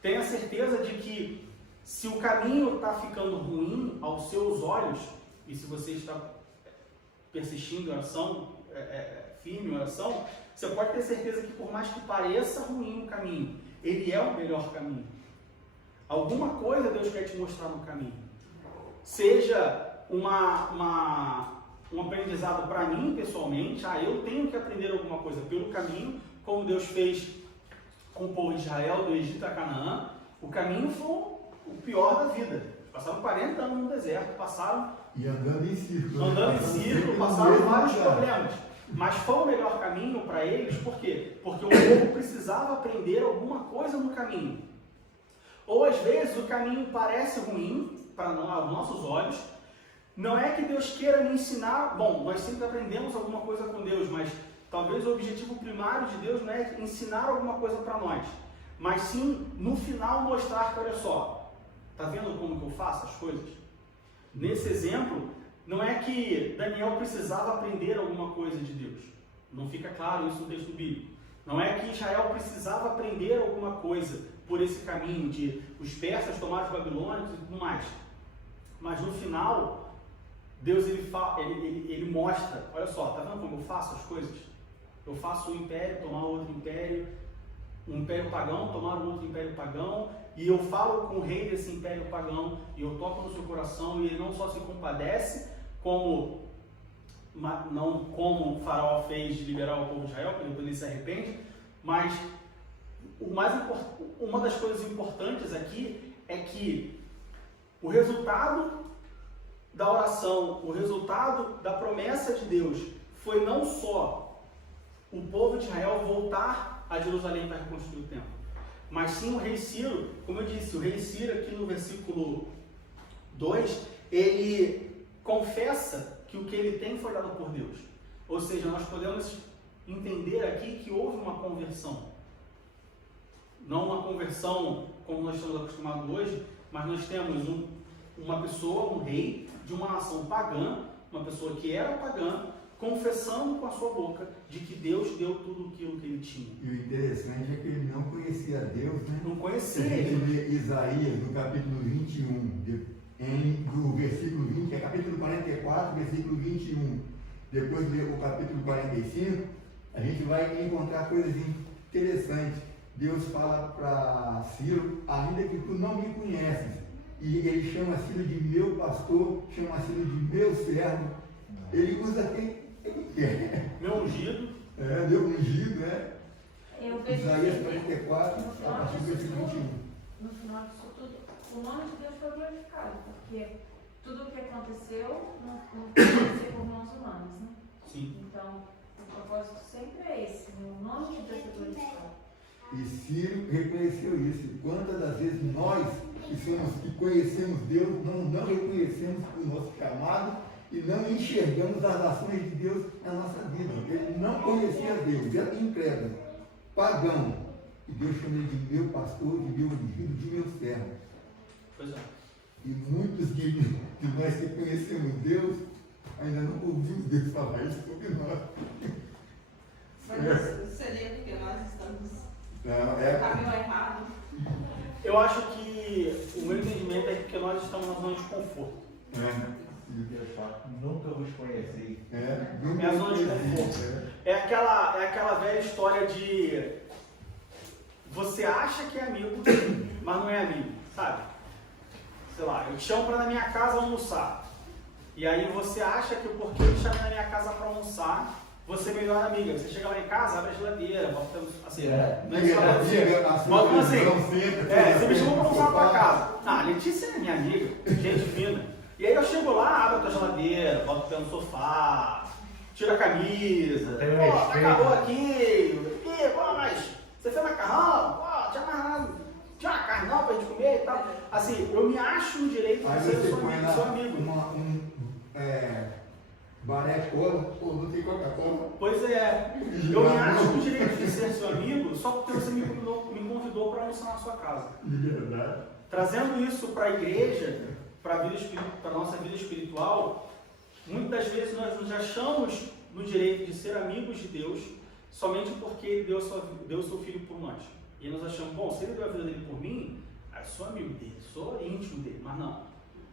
Tenha certeza de que se o caminho está ficando ruim aos seus olhos, e se você está persistindo em oração, firme em oração, você pode ter certeza que por mais que pareça ruim o caminho, ele é o melhor caminho. Alguma coisa Deus quer te mostrar no caminho. Seja um aprendizado para mim, pessoalmente, eu tenho que aprender alguma coisa pelo caminho, como Deus fez com o povo de Israel, do Egito a Canaã. O caminho foi o pior da vida. Passaram 40 anos no deserto, E andando em círculo. Passaram vários problemas. Mas foi o melhor caminho para eles, por quê? Porque o povo precisava aprender alguma coisa no caminho. Ou às vezes o caminho parece ruim para nós, aos nossos olhos. Não é que Deus queira me ensinar, nós sempre aprendemos alguma coisa com Deus, mas talvez o objetivo primário de Deus não é ensinar alguma coisa para nós, mas sim, no final, mostrar que, olha só, tá vendo como que eu faço as coisas? Nesse exemplo, não é que Daniel precisava aprender alguma coisa de Deus. Não fica claro isso no texto bíblico. Não é que Israel precisava aprender alguma coisa por esse caminho de os persas tomarem os babilônicos e tudo mais. Mas no final, Deus ele mostra, olha só, tá vendo como eu faço as coisas? Eu faço um império tomar outro império, um império pagão tomar um outro império pagão, e eu falo com o rei desse império pagão, e eu toco no seu coração, e ele não só se compadece, como o faraó fez de liberar o povo de Israel, porque depois ele se arrepende, mas uma das coisas importantes aqui é que o resultado da oração, o resultado da promessa de Deus foi não só o povo de Israel voltar a Jerusalém para reconstruir o templo, mas sim o rei Ciro, como eu disse, o rei Ciro aqui no versículo 2, ele confessa que o que ele tem foi dado por Deus. Ou seja, nós podemos entender aqui que houve uma conversão. Não uma conversão como nós estamos acostumados hoje, mas nós temos uma pessoa, um rei de uma nação pagã, uma pessoa que era pagã, confessando com a sua boca de que Deus deu tudo aquilo que ele tinha. E o interessante é que ele não conhecia Deus, né? Não conhecia. Se a gente lê Isaías, no capítulo 21, do versículo 20, capítulo 44, versículo 21, depois lê o capítulo 45, a gente vai encontrar coisas interessantes. Deus fala para Ciro, ainda que tu não me conheces, e ele chama Ciro de meu pastor, chama Ciro de meu servo, ele usa quem ele quer. Meu ungido. Meu ungido, né? Eu vejo Isaías 44, no a final partir do disso versículo tudo, 21. no final disso tudo, o nome de Deus foi glorificado, porque tudo o que aconteceu não aconteceu por mãos humanas, né? Sim. Então, o propósito sempre é esse, o nome de Deus foi glorificado. E Ciro reconheceu isso. Quantas das vezes nós, que conhecemos Deus, não reconhecemos o nosso chamado e não enxergamos as ações de Deus na nossa vida. Ele não conhecia Deus, era incrédulo, pagão. E Deus chama ele de meu pastor, de meu ungido, de meu servo. Pois é. E muitos de nós que conhecemos Deus, ainda não ouvimos Deus falar isso sobre nós. Mas seria porque nós estamos Não, no caminho errado. Eu acho que o meu entendimento é que nós estamos na zona de conforto. Nunca vos conheci. É a zona de conforto. É aquela velha história de você acha que é amigo, mas não é amigo, sabe? Sei lá, eu te chamo para na minha casa almoçar. E aí você acha que porque eu te chamei na minha casa para almoçar, você é melhor amiga. Você chega lá em casa, abre a geladeira, bota assim, não é geladeira, bota assim. Você me chamou para almoçar na tua casa. Ah, Letícia é minha amiga, gente fina. E aí eu chego lá, abro a tua geladeira, boto o pé no sofá, tiro a camisa, pô, acabou aqui, pô, mas você fez macarrão, pô, tinha uma carne não pra gente comer e tal. Assim, eu me acho no direito de ser seu amigo. Baré cola, pô, não tem Coca-Cola. Pois é, eu me acho no direito de ser seu amigo só porque você me convidou para almoçar na sua casa. Verdade. Trazendo isso para a igreja, para a nossa vida espiritual, muitas das vezes nós nos achamos no direito de ser amigos de Deus somente porque Ele deu o seu Filho por nós. E nós achamos, bom, se Ele deu a vida dele por mim, eu sou amigo dele, sou íntimo dele. Mas não,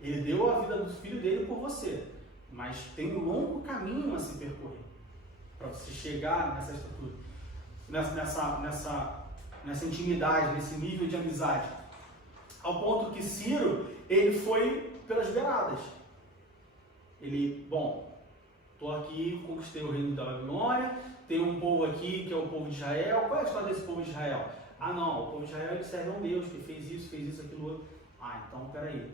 Ele deu a vida do Filho dele por você. Mas tem um longo caminho a se percorrer para você chegar nessa estatura, nessa intimidade, nesse nível de amizade. Ao ponto que Ciro, ele foi pelas beiradas. Ele, bom, estou aqui, conquistei o reino da Babilônia, tem um povo aqui que é o povo de Israel. Qual é a história desse povo de Israel? Ah não, o povo de Israel ele serve a um Deus que fez isso, aquilo outro. Ah, então peraí,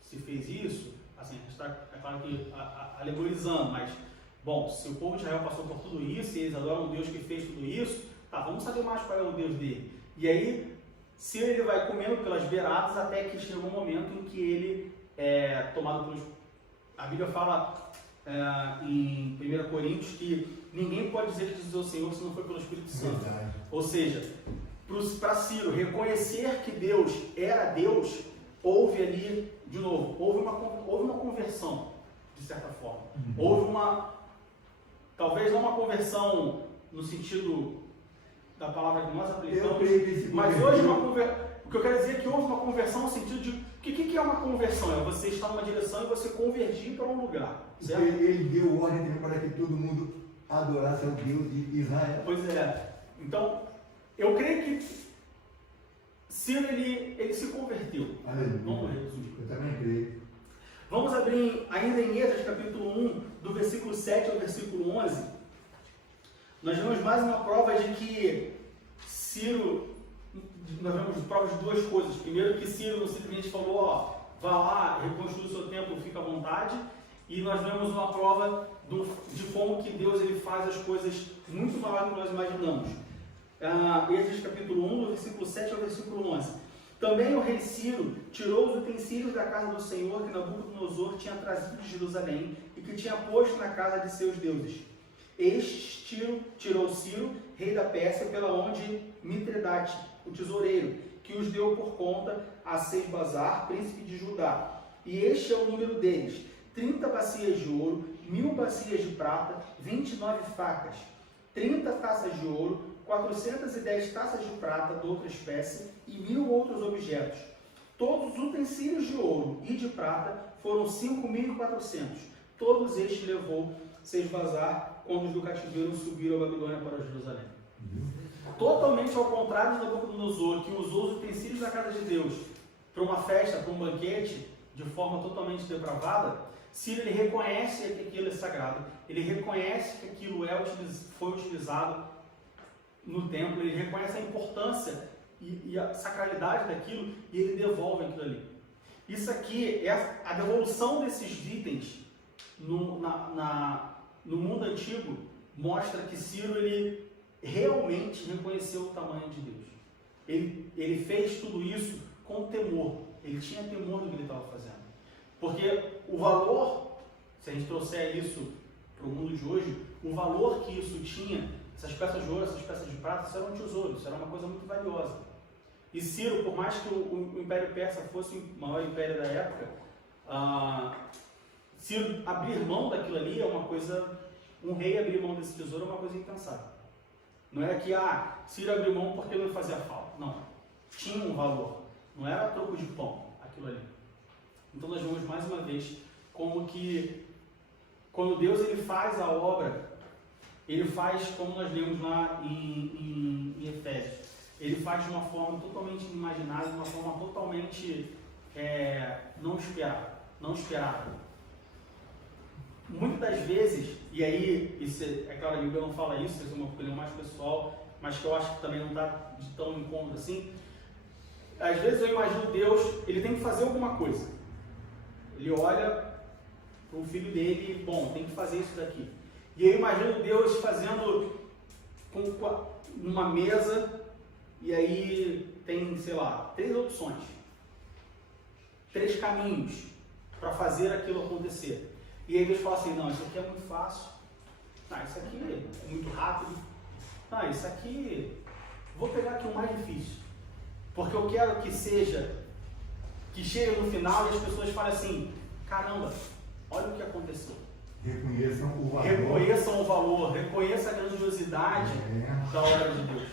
se fez isso, assim, a gente está, é claro que alegorizando, mas, bom, se o povo de Israel passou por tudo isso e eles adoram um Deus que fez tudo isso, tá, vamos saber mais qual é o Deus dele. E aí, se ele vai comendo pelas beiradas até que chega um momento em que ele é tomado pelos... A Bíblia fala em 1 Coríntios que ninguém pode dizer que diz o Senhor se não for pelo Espírito Santo. Verdade. Ou seja, para Ciro reconhecer que Deus era Deus, houve ali, de novo, houve uma conversão, de certa forma. Houve talvez não uma conversão no sentido da palavra que nós aplicamos, mas hoje o que eu quero dizer é que houve uma conversão no sentido de, o que é uma conversão? É você estar numa direção e você convergir para um lugar, certo? Ele deu ordem também para que todo mundo adorasse ao Deus de Israel. Pois é. Então, eu creio que Ciro, ele se converteu. Vamos resumir. Eu também creio. Vamos abrir ainda em Esdras, capítulo 1, do versículo 7 ao versículo 11. Nós vemos mais uma prova de que Ciro, nós vemos prova de duas coisas. Primeiro, que Ciro não simplesmente falou, ó, vá lá, reconstrua o seu templo, fica à vontade. E nós vemos uma prova de como que Deus ele faz as coisas muito maior do que nós imaginamos. Esdras capítulo 1, do versículo 7 ao versículo 11. Também o rei Ciro tirou os utensílios da casa do Senhor que Nabucodonosor tinha trazido de Jerusalém e que tinha posto na casa de seus deuses. Este tirou Ciro, rei da Pérsia, pela mão de Mitredate, o tesoureiro, que os deu por conta a Sesbazar, príncipe de Judá. E este é o número deles: 30 bacias de ouro, 1000 bacias de prata, 29 facas, 30 taças de ouro, 410 taças de prata de outra espécie e 1000 outros objetos. Todos os utensílios de ouro e de prata foram 5.400. Todos estes levou Sesbazar quando os do cativeiro subiram a Babilônia para Jerusalém. Totalmente ao contrário de Nabucodonosor, que usou os utensílios da casa de Deus para uma festa, para um banquete, de forma totalmente depravada, Ciro ele reconhece que aquilo é sagrado, ele reconhece que aquilo foi utilizado no templo, ele reconhece a importância e a sacralidade daquilo e ele devolve aquilo ali. Isso aqui é a devolução desses itens no mundo antigo, mostra que Ciro ele realmente reconheceu o tamanho de Deus. Ele fez tudo isso com temor. Ele tinha temor do que ele estava fazendo. Porque o valor, se a gente trouxer isso para o mundo de hoje, o valor que isso tinha, essas peças de ouro, essas peças de prata, isso era um tesouro, isso era uma coisa muito valiosa. E Ciro, por mais que o Império Persa fosse o maior império da época, Ciro abrir mão daquilo ali é uma coisa, um rei abrir mão desse tesouro é uma coisa impensável. Não é que Ciro abriu mão porque não fazia falta. Não. Tinha um valor. Não era troco de pão, aquilo ali. Então nós vemos mais uma vez como que quando Deus ele faz a obra, ele faz como nós lemos lá em Efésios. Ele faz de uma forma totalmente inimaginável, de uma forma totalmente não esperada. Muitas das vezes, e aí, isso é claro, a Bíblia não fala isso, isso é uma opinião mais pessoal, mas que eu acho que também não está de tão incômodo assim. Às vezes eu imagino Deus, ele tem que fazer alguma coisa. Ele olha para o filho dele, bom, tem que fazer isso daqui. E eu imagino Deus fazendo uma mesa, e aí tem, sei lá, 3 opções, 3 caminhos para fazer aquilo acontecer. E aí Deus fala assim, não, isso aqui é muito fácil, isso aqui é muito rápido, isso aqui, vou pegar aqui o mais difícil, porque eu quero que chegue no final e as pessoas falem assim, caramba, olha o que aconteceu. Reconheçam o valor. Reconheçam o valor, reconheçam a grandiosidade da obra de Deus.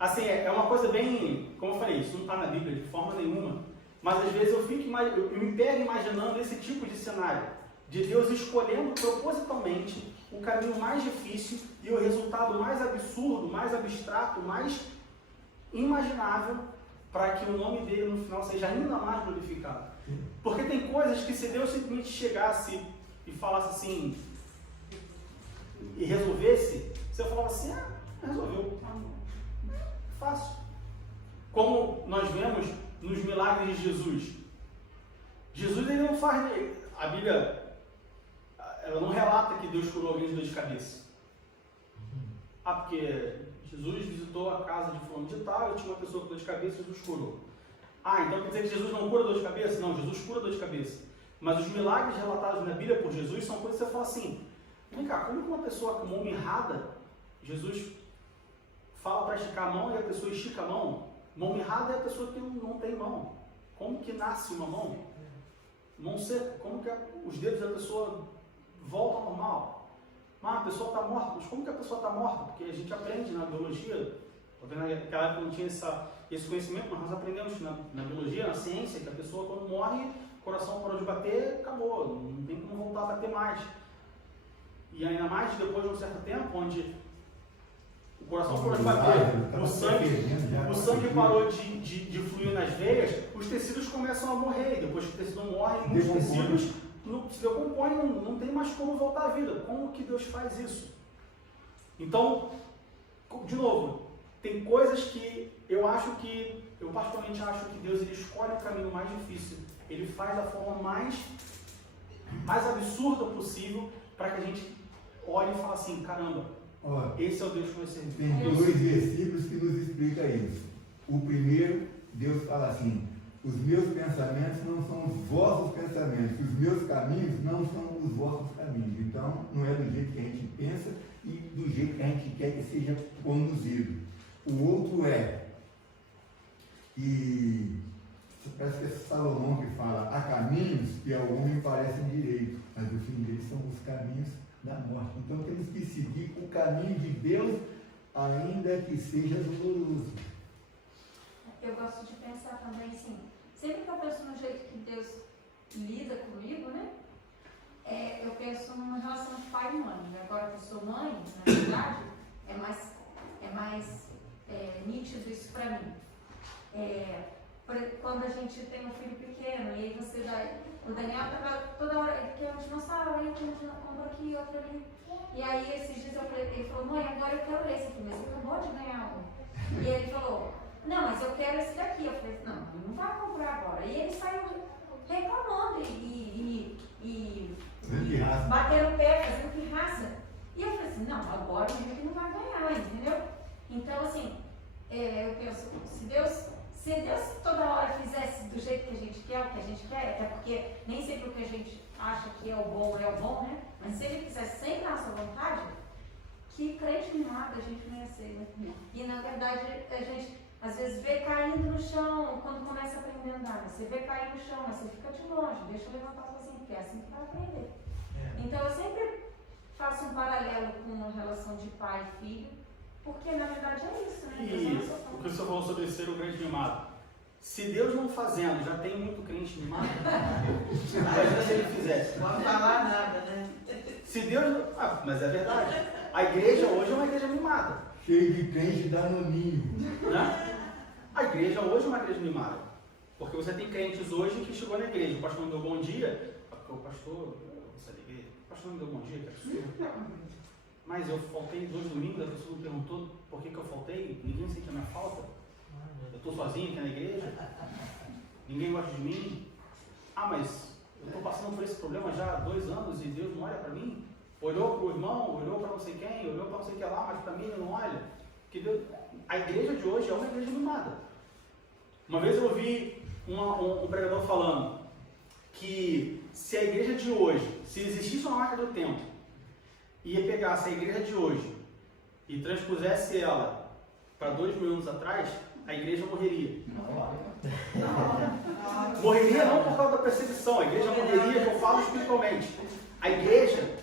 Assim, é uma coisa bem, como eu falei, isso não está na Bíblia de forma nenhuma, mas às vezes eu me pego imaginando esse tipo de cenário, de Deus escolhendo propositalmente o caminho mais difícil e o resultado mais absurdo, mais abstrato, mais imaginável, para que o nome dele no final seja ainda mais glorificado. Porque tem coisas que se Deus simplesmente chegasse e falasse assim, e resolvesse, você falava assim, resolveu. Fácil. Como nós vemos nos milagres de Jesus. Jesus ele não faz, a Bíblia ela não relata que Deus curou alguém de dor de cabeça. Porque Jesus visitou a casa de fulano de tal e tinha uma pessoa com dor de cabeça e Jesus curou. Então quer dizer que Jesus não cura dor de cabeça? Não, Jesus cura dor de cabeça. Mas os milagres relatados na Bíblia por Jesus são coisas que você fala assim, vem cá, como que uma pessoa com mão mirrada, Jesus fala para esticar a mão e a pessoa estica a mão? Mão mirrada é a pessoa que não tem mão. Como que nasce uma mão? Mão seca, como que os dedos da pessoa voltam ao normal? A pessoa está morta, mas como que a pessoa está morta? Porque a gente aprende na biologia, naquela época não tinha esse conhecimento, mas nós aprendemos na biologia, na ciência, que a pessoa quando morre, o coração parou de bater, acabou, não tem como voltar a bater mais. E ainda mais depois de um certo tempo, onde o coração parou de bater, o sangue parou de fluir nas veias, os tecidos começam a morrer. Depois que o tecido morre, muitos tecidos se decompõem, não tem mais como voltar à vida. Como que Deus faz isso? Então, de novo, tem coisas que eu particularmente acho que Deus ele escolhe o caminho mais difícil. Ele faz da forma mais absurda possível para que a gente olhe e fale assim, caramba, esse é o Deus que nós servimos. Tem 2 versículos que nos explicam isso. O primeiro, Deus fala assim, os meus pensamentos não são os vossos pensamentos, os meus caminhos não são os vossos caminhos. Então, não é do jeito que a gente pensa e do jeito que a gente quer que seja conduzido. O outro e parece que é Salomão que fala, há caminhos que ao homem parecem direito, mas o fim deles são os caminhos da morte. Então temos que seguir o caminho de Deus, ainda que seja doloroso. Eu gosto de pensar também assim, sempre que eu penso no jeito que Deus lida comigo, né? Eu penso numa relação de pai e mãe. Agora que eu sou mãe, na verdade, é mais nítido isso para mim. Quando a gente tem um filho pequeno, e aí você dá. O Daniel toda hora, ele quer um dinossauro, aí tem um dinossauro aqui, outro ali. E aí esses dias ele falou, mãe, agora eu quero esse aqui, mas você acabou de ganhar um. E ele falou, não, mas eu quero esse daqui. Eu falei, não vai comprar agora. E ele saiu reclamando e batendo o pé, fazendo pirraça. E eu falei assim, não, agora o Henrique não vai ganhar, entendeu? Então, assim, eu penso, se Deus toda hora fizesse do jeito que a gente quer, o que a gente quer, até porque nem sempre o que a gente acha que é o bom, né? Mas se ele fizesse sempre a sua vontade, que crente mimado a gente não ia ser, né? E na verdade a gente às vezes vê caindo no chão quando começa a aprender a andar. Você vê cair no chão, mas você fica de longe, deixa eu levantar sozinho, porque é assim que vai aprender. Então eu sempre faço um paralelo com a relação de pai e filho, porque na verdade é isso, né? E o que você falou sobre ser o grande mimado. Se Deus não fazendo, já tem muito crente mimado. Imagina se ele fizesse. Não pode falar nada, né? Se Deus não... mas é verdade. A igreja hoje é uma igreja mimada. Cheio de crente danoninho. Né? A igreja hoje é uma igreja mimada. Porque você tem crentes hoje que chegou na igreja. O pastor não deu bom dia. O pastor, sai da igreja. O pastor não deu bom dia, que absurdo. Mas eu faltei 2 domingos, a pessoa me perguntou por que eu faltei. Ninguém sente a minha falta. Eu estou sozinho aqui na igreja. Ninguém gosta de mim. Mas eu estou passando por esse problema já há 2 anos e Deus não olha para mim. Olhou para o irmão, olhou para não sei quem, olhou para não sei o que lá, mas para mim ele não olha. Que Deus... A igreja de hoje é uma igreja mimada. Uma vez eu ouvi um pregador falando que se a igreja de hoje, se existisse uma máquina do tempo, ia pegasse a igreja de hoje e transpusesse ela para 2000 anos atrás, a igreja morreria. Morreria não por causa da perseguição, a igreja morreria, que eu falo espiritualmente. A igreja,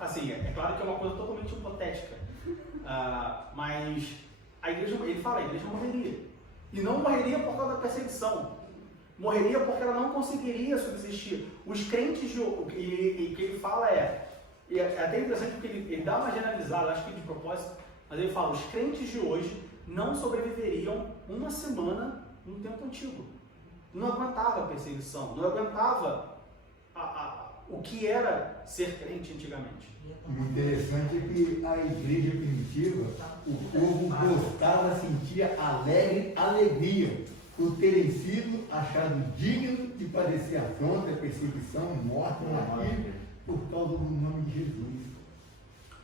assim, é claro que é uma coisa totalmente hipotética, mas a igreja, ele fala, a igreja morreria. E não morreria por causa da perseguição, morreria porque ela não conseguiria subsistir. Os crentes, o que ele fala é até interessante porque ele dá uma generalizada, acho que de propósito, mas ele fala, os crentes de hoje não sobreviveriam uma semana no tempo antigo. Não aguentava a perseguição, não aguentava o que era ser crente antigamente. O interessante é que a igreja primitiva, o povo gostava, sentia alegria por terem sido achados dignos de padecer afronta, perseguição, morte, martírio, por causa do nome de Jesus.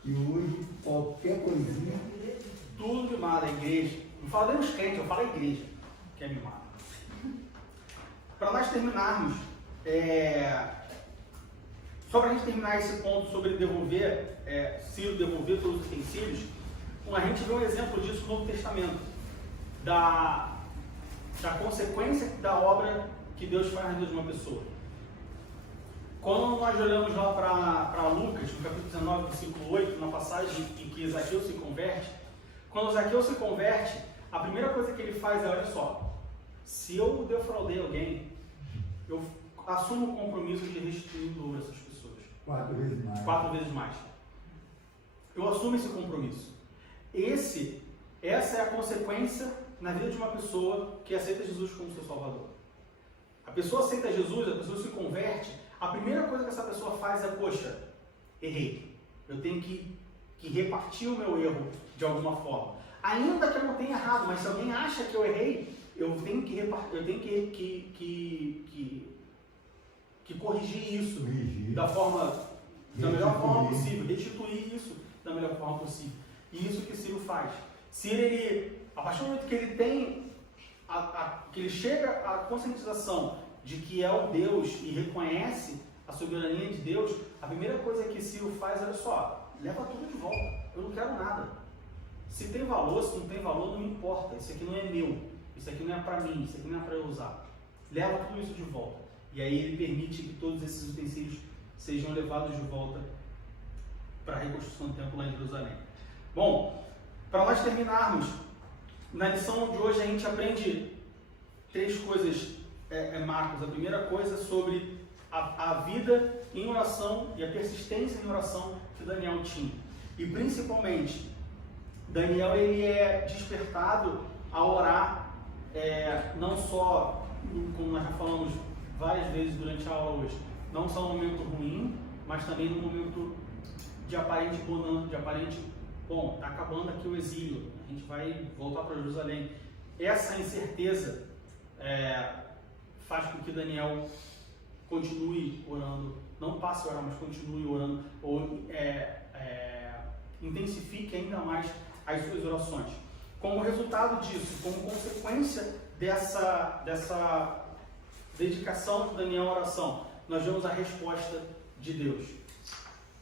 E hoje, qualquer coisinha... Tudo mimado, a igreja. Não falo nem os crentes, eu falo a igreja, que é mimado. Para nós terminarmos, só para a gente terminar esse ponto sobre devolver, Ciro devolver todos os utensílios, a gente vê um exemplo disso no Novo Testamento, da consequência da obra que Deus faz na vida de uma pessoa. Quando nós olhamos lá para Lucas, no capítulo 19, versículo 8, na passagem em que Zaqueu se converte, quando Zaqueu se converte, a primeira coisa que ele faz é, olha só, se eu defraudei alguém, eu assumo o compromisso de restituir o dobro a essas pessoas. 4 vezes mais. 4 vezes mais. Eu assumo esse compromisso. Essa é a consequência na vida de uma pessoa que aceita Jesus como seu Salvador. A pessoa aceita Jesus, a pessoa se converte, a primeira coisa que essa pessoa faz é, poxa, errei. Eu tenho que repartir o meu erro de alguma forma. Ainda que eu não tenha errado, mas se alguém acha que eu errei, eu tenho que corrigir isso da melhor forma possível, restituir isso da melhor forma possível. E isso que Ciro faz. Ciro, a partir do momento que ele tem, que ele chega à conscientização de que é o Deus e reconhece a soberania de Deus, a primeira coisa que Ciro faz é, olha só, leva tudo de volta, eu não quero nada. Se tem valor, se não tem valor, não me importa, isso aqui não é meu, isso aqui não é para mim, isso aqui não é para eu usar. Leva tudo isso de volta. E aí ele permite que todos esses utensílios sejam levados de volta para a reconstrução do templo lá em Jerusalém. Bom, para nós terminarmos, na lição de hoje a gente aprende 3 coisas macros. A primeira coisa sobre a vida em oração e a persistência em oração que Daniel tinha. E principalmente, Daniel ele é despertado a orar, não só, como nós já falamos várias vezes durante a aula hoje, não só no momento ruim, mas também no momento de aparente bonança, de aparente, bom, está acabando aqui o exílio, a gente vai voltar para Jerusalém. Essa incerteza faz com que Daniel continue orando, não passe a orar, mas continue orando, ou intensifique ainda mais as suas orações. Como resultado disso, como consequência dessa dedicação de Daniel à oração, nós vemos a resposta de Deus.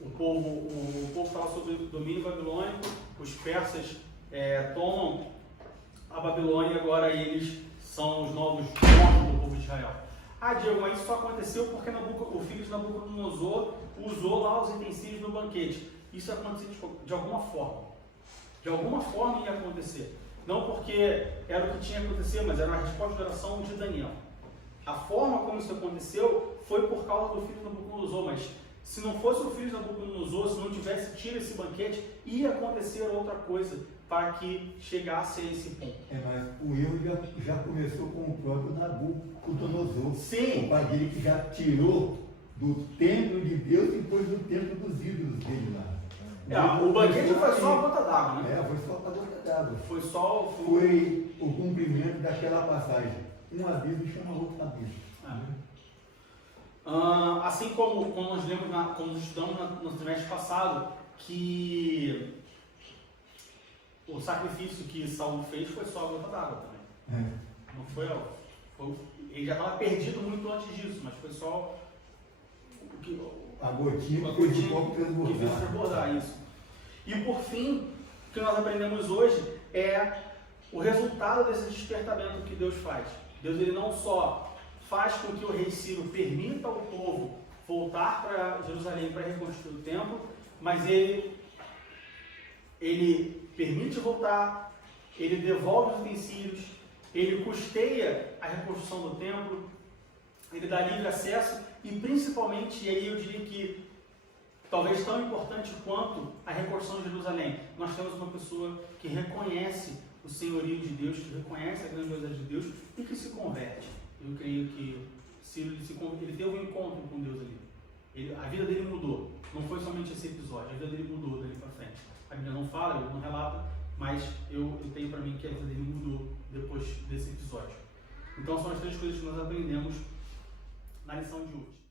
O povo fala sobre o domínio babilônico, os persas tomam a Babilônia e agora eles são os novos donos do povo de Israel. Ah, Diego, mas isso só aconteceu porque o filho de Nabucodonosor usou lá os utensílios no banquete. Isso aconteceu de alguma forma. De alguma forma ia acontecer. Não porque era o que tinha que acontecer, mas era a resposta de oração de Daniel. A forma como isso aconteceu foi por causa do filho de Nabucodonosor, mas se não fosse o filho de Nabucodonosor, se não tivesse tido esse banquete, ia acontecer outra coisa para que chegasse a esse ponto. Mas o erro já começou com o próprio Nabucodonosor. Sim. O pai dele que já tirou do templo de Deus e pôs no templo dos ídolos dele lá. O banquete foi só a gota d'água, né? Foi só a gota d'água. Foi o cumprimento daquela passagem. Um abismo chama outro abismo. Assim como nós lemos, como estudamos no trimestre passado, que o sacrifício que Saul fez foi só a gota d'água também. Não foi ele já estava perdido muito antes disso, mas foi só a gotinha que fez o copo transbordar isso. E por fim, o que nós aprendemos hoje é o resultado desse despertamento que Deus faz. Deus ele não só faz com que o rei Ciro permita ao povo voltar para Jerusalém para reconstruir o templo, mas ele permite voltar, ele devolve os utensílios, ele custeia a reconstrução do templo, ele dá livre acesso e principalmente, e aí eu diria que talvez tão importante quanto a reconstrução de Jerusalém, nós temos uma pessoa que reconhece o senhorio de Deus, que reconhece a grandiosidade de Deus e que se converte. Eu creio que Ciro ele teve um encontro com Deus ali. A vida dele mudou. Não foi somente esse episódio, a vida dele mudou dali para frente. A Bíblia não fala, ele não relata, mas eu tenho para mim que a vida dele mudou depois desse episódio. Então são as três coisas que nós aprendemos na lição de hoje.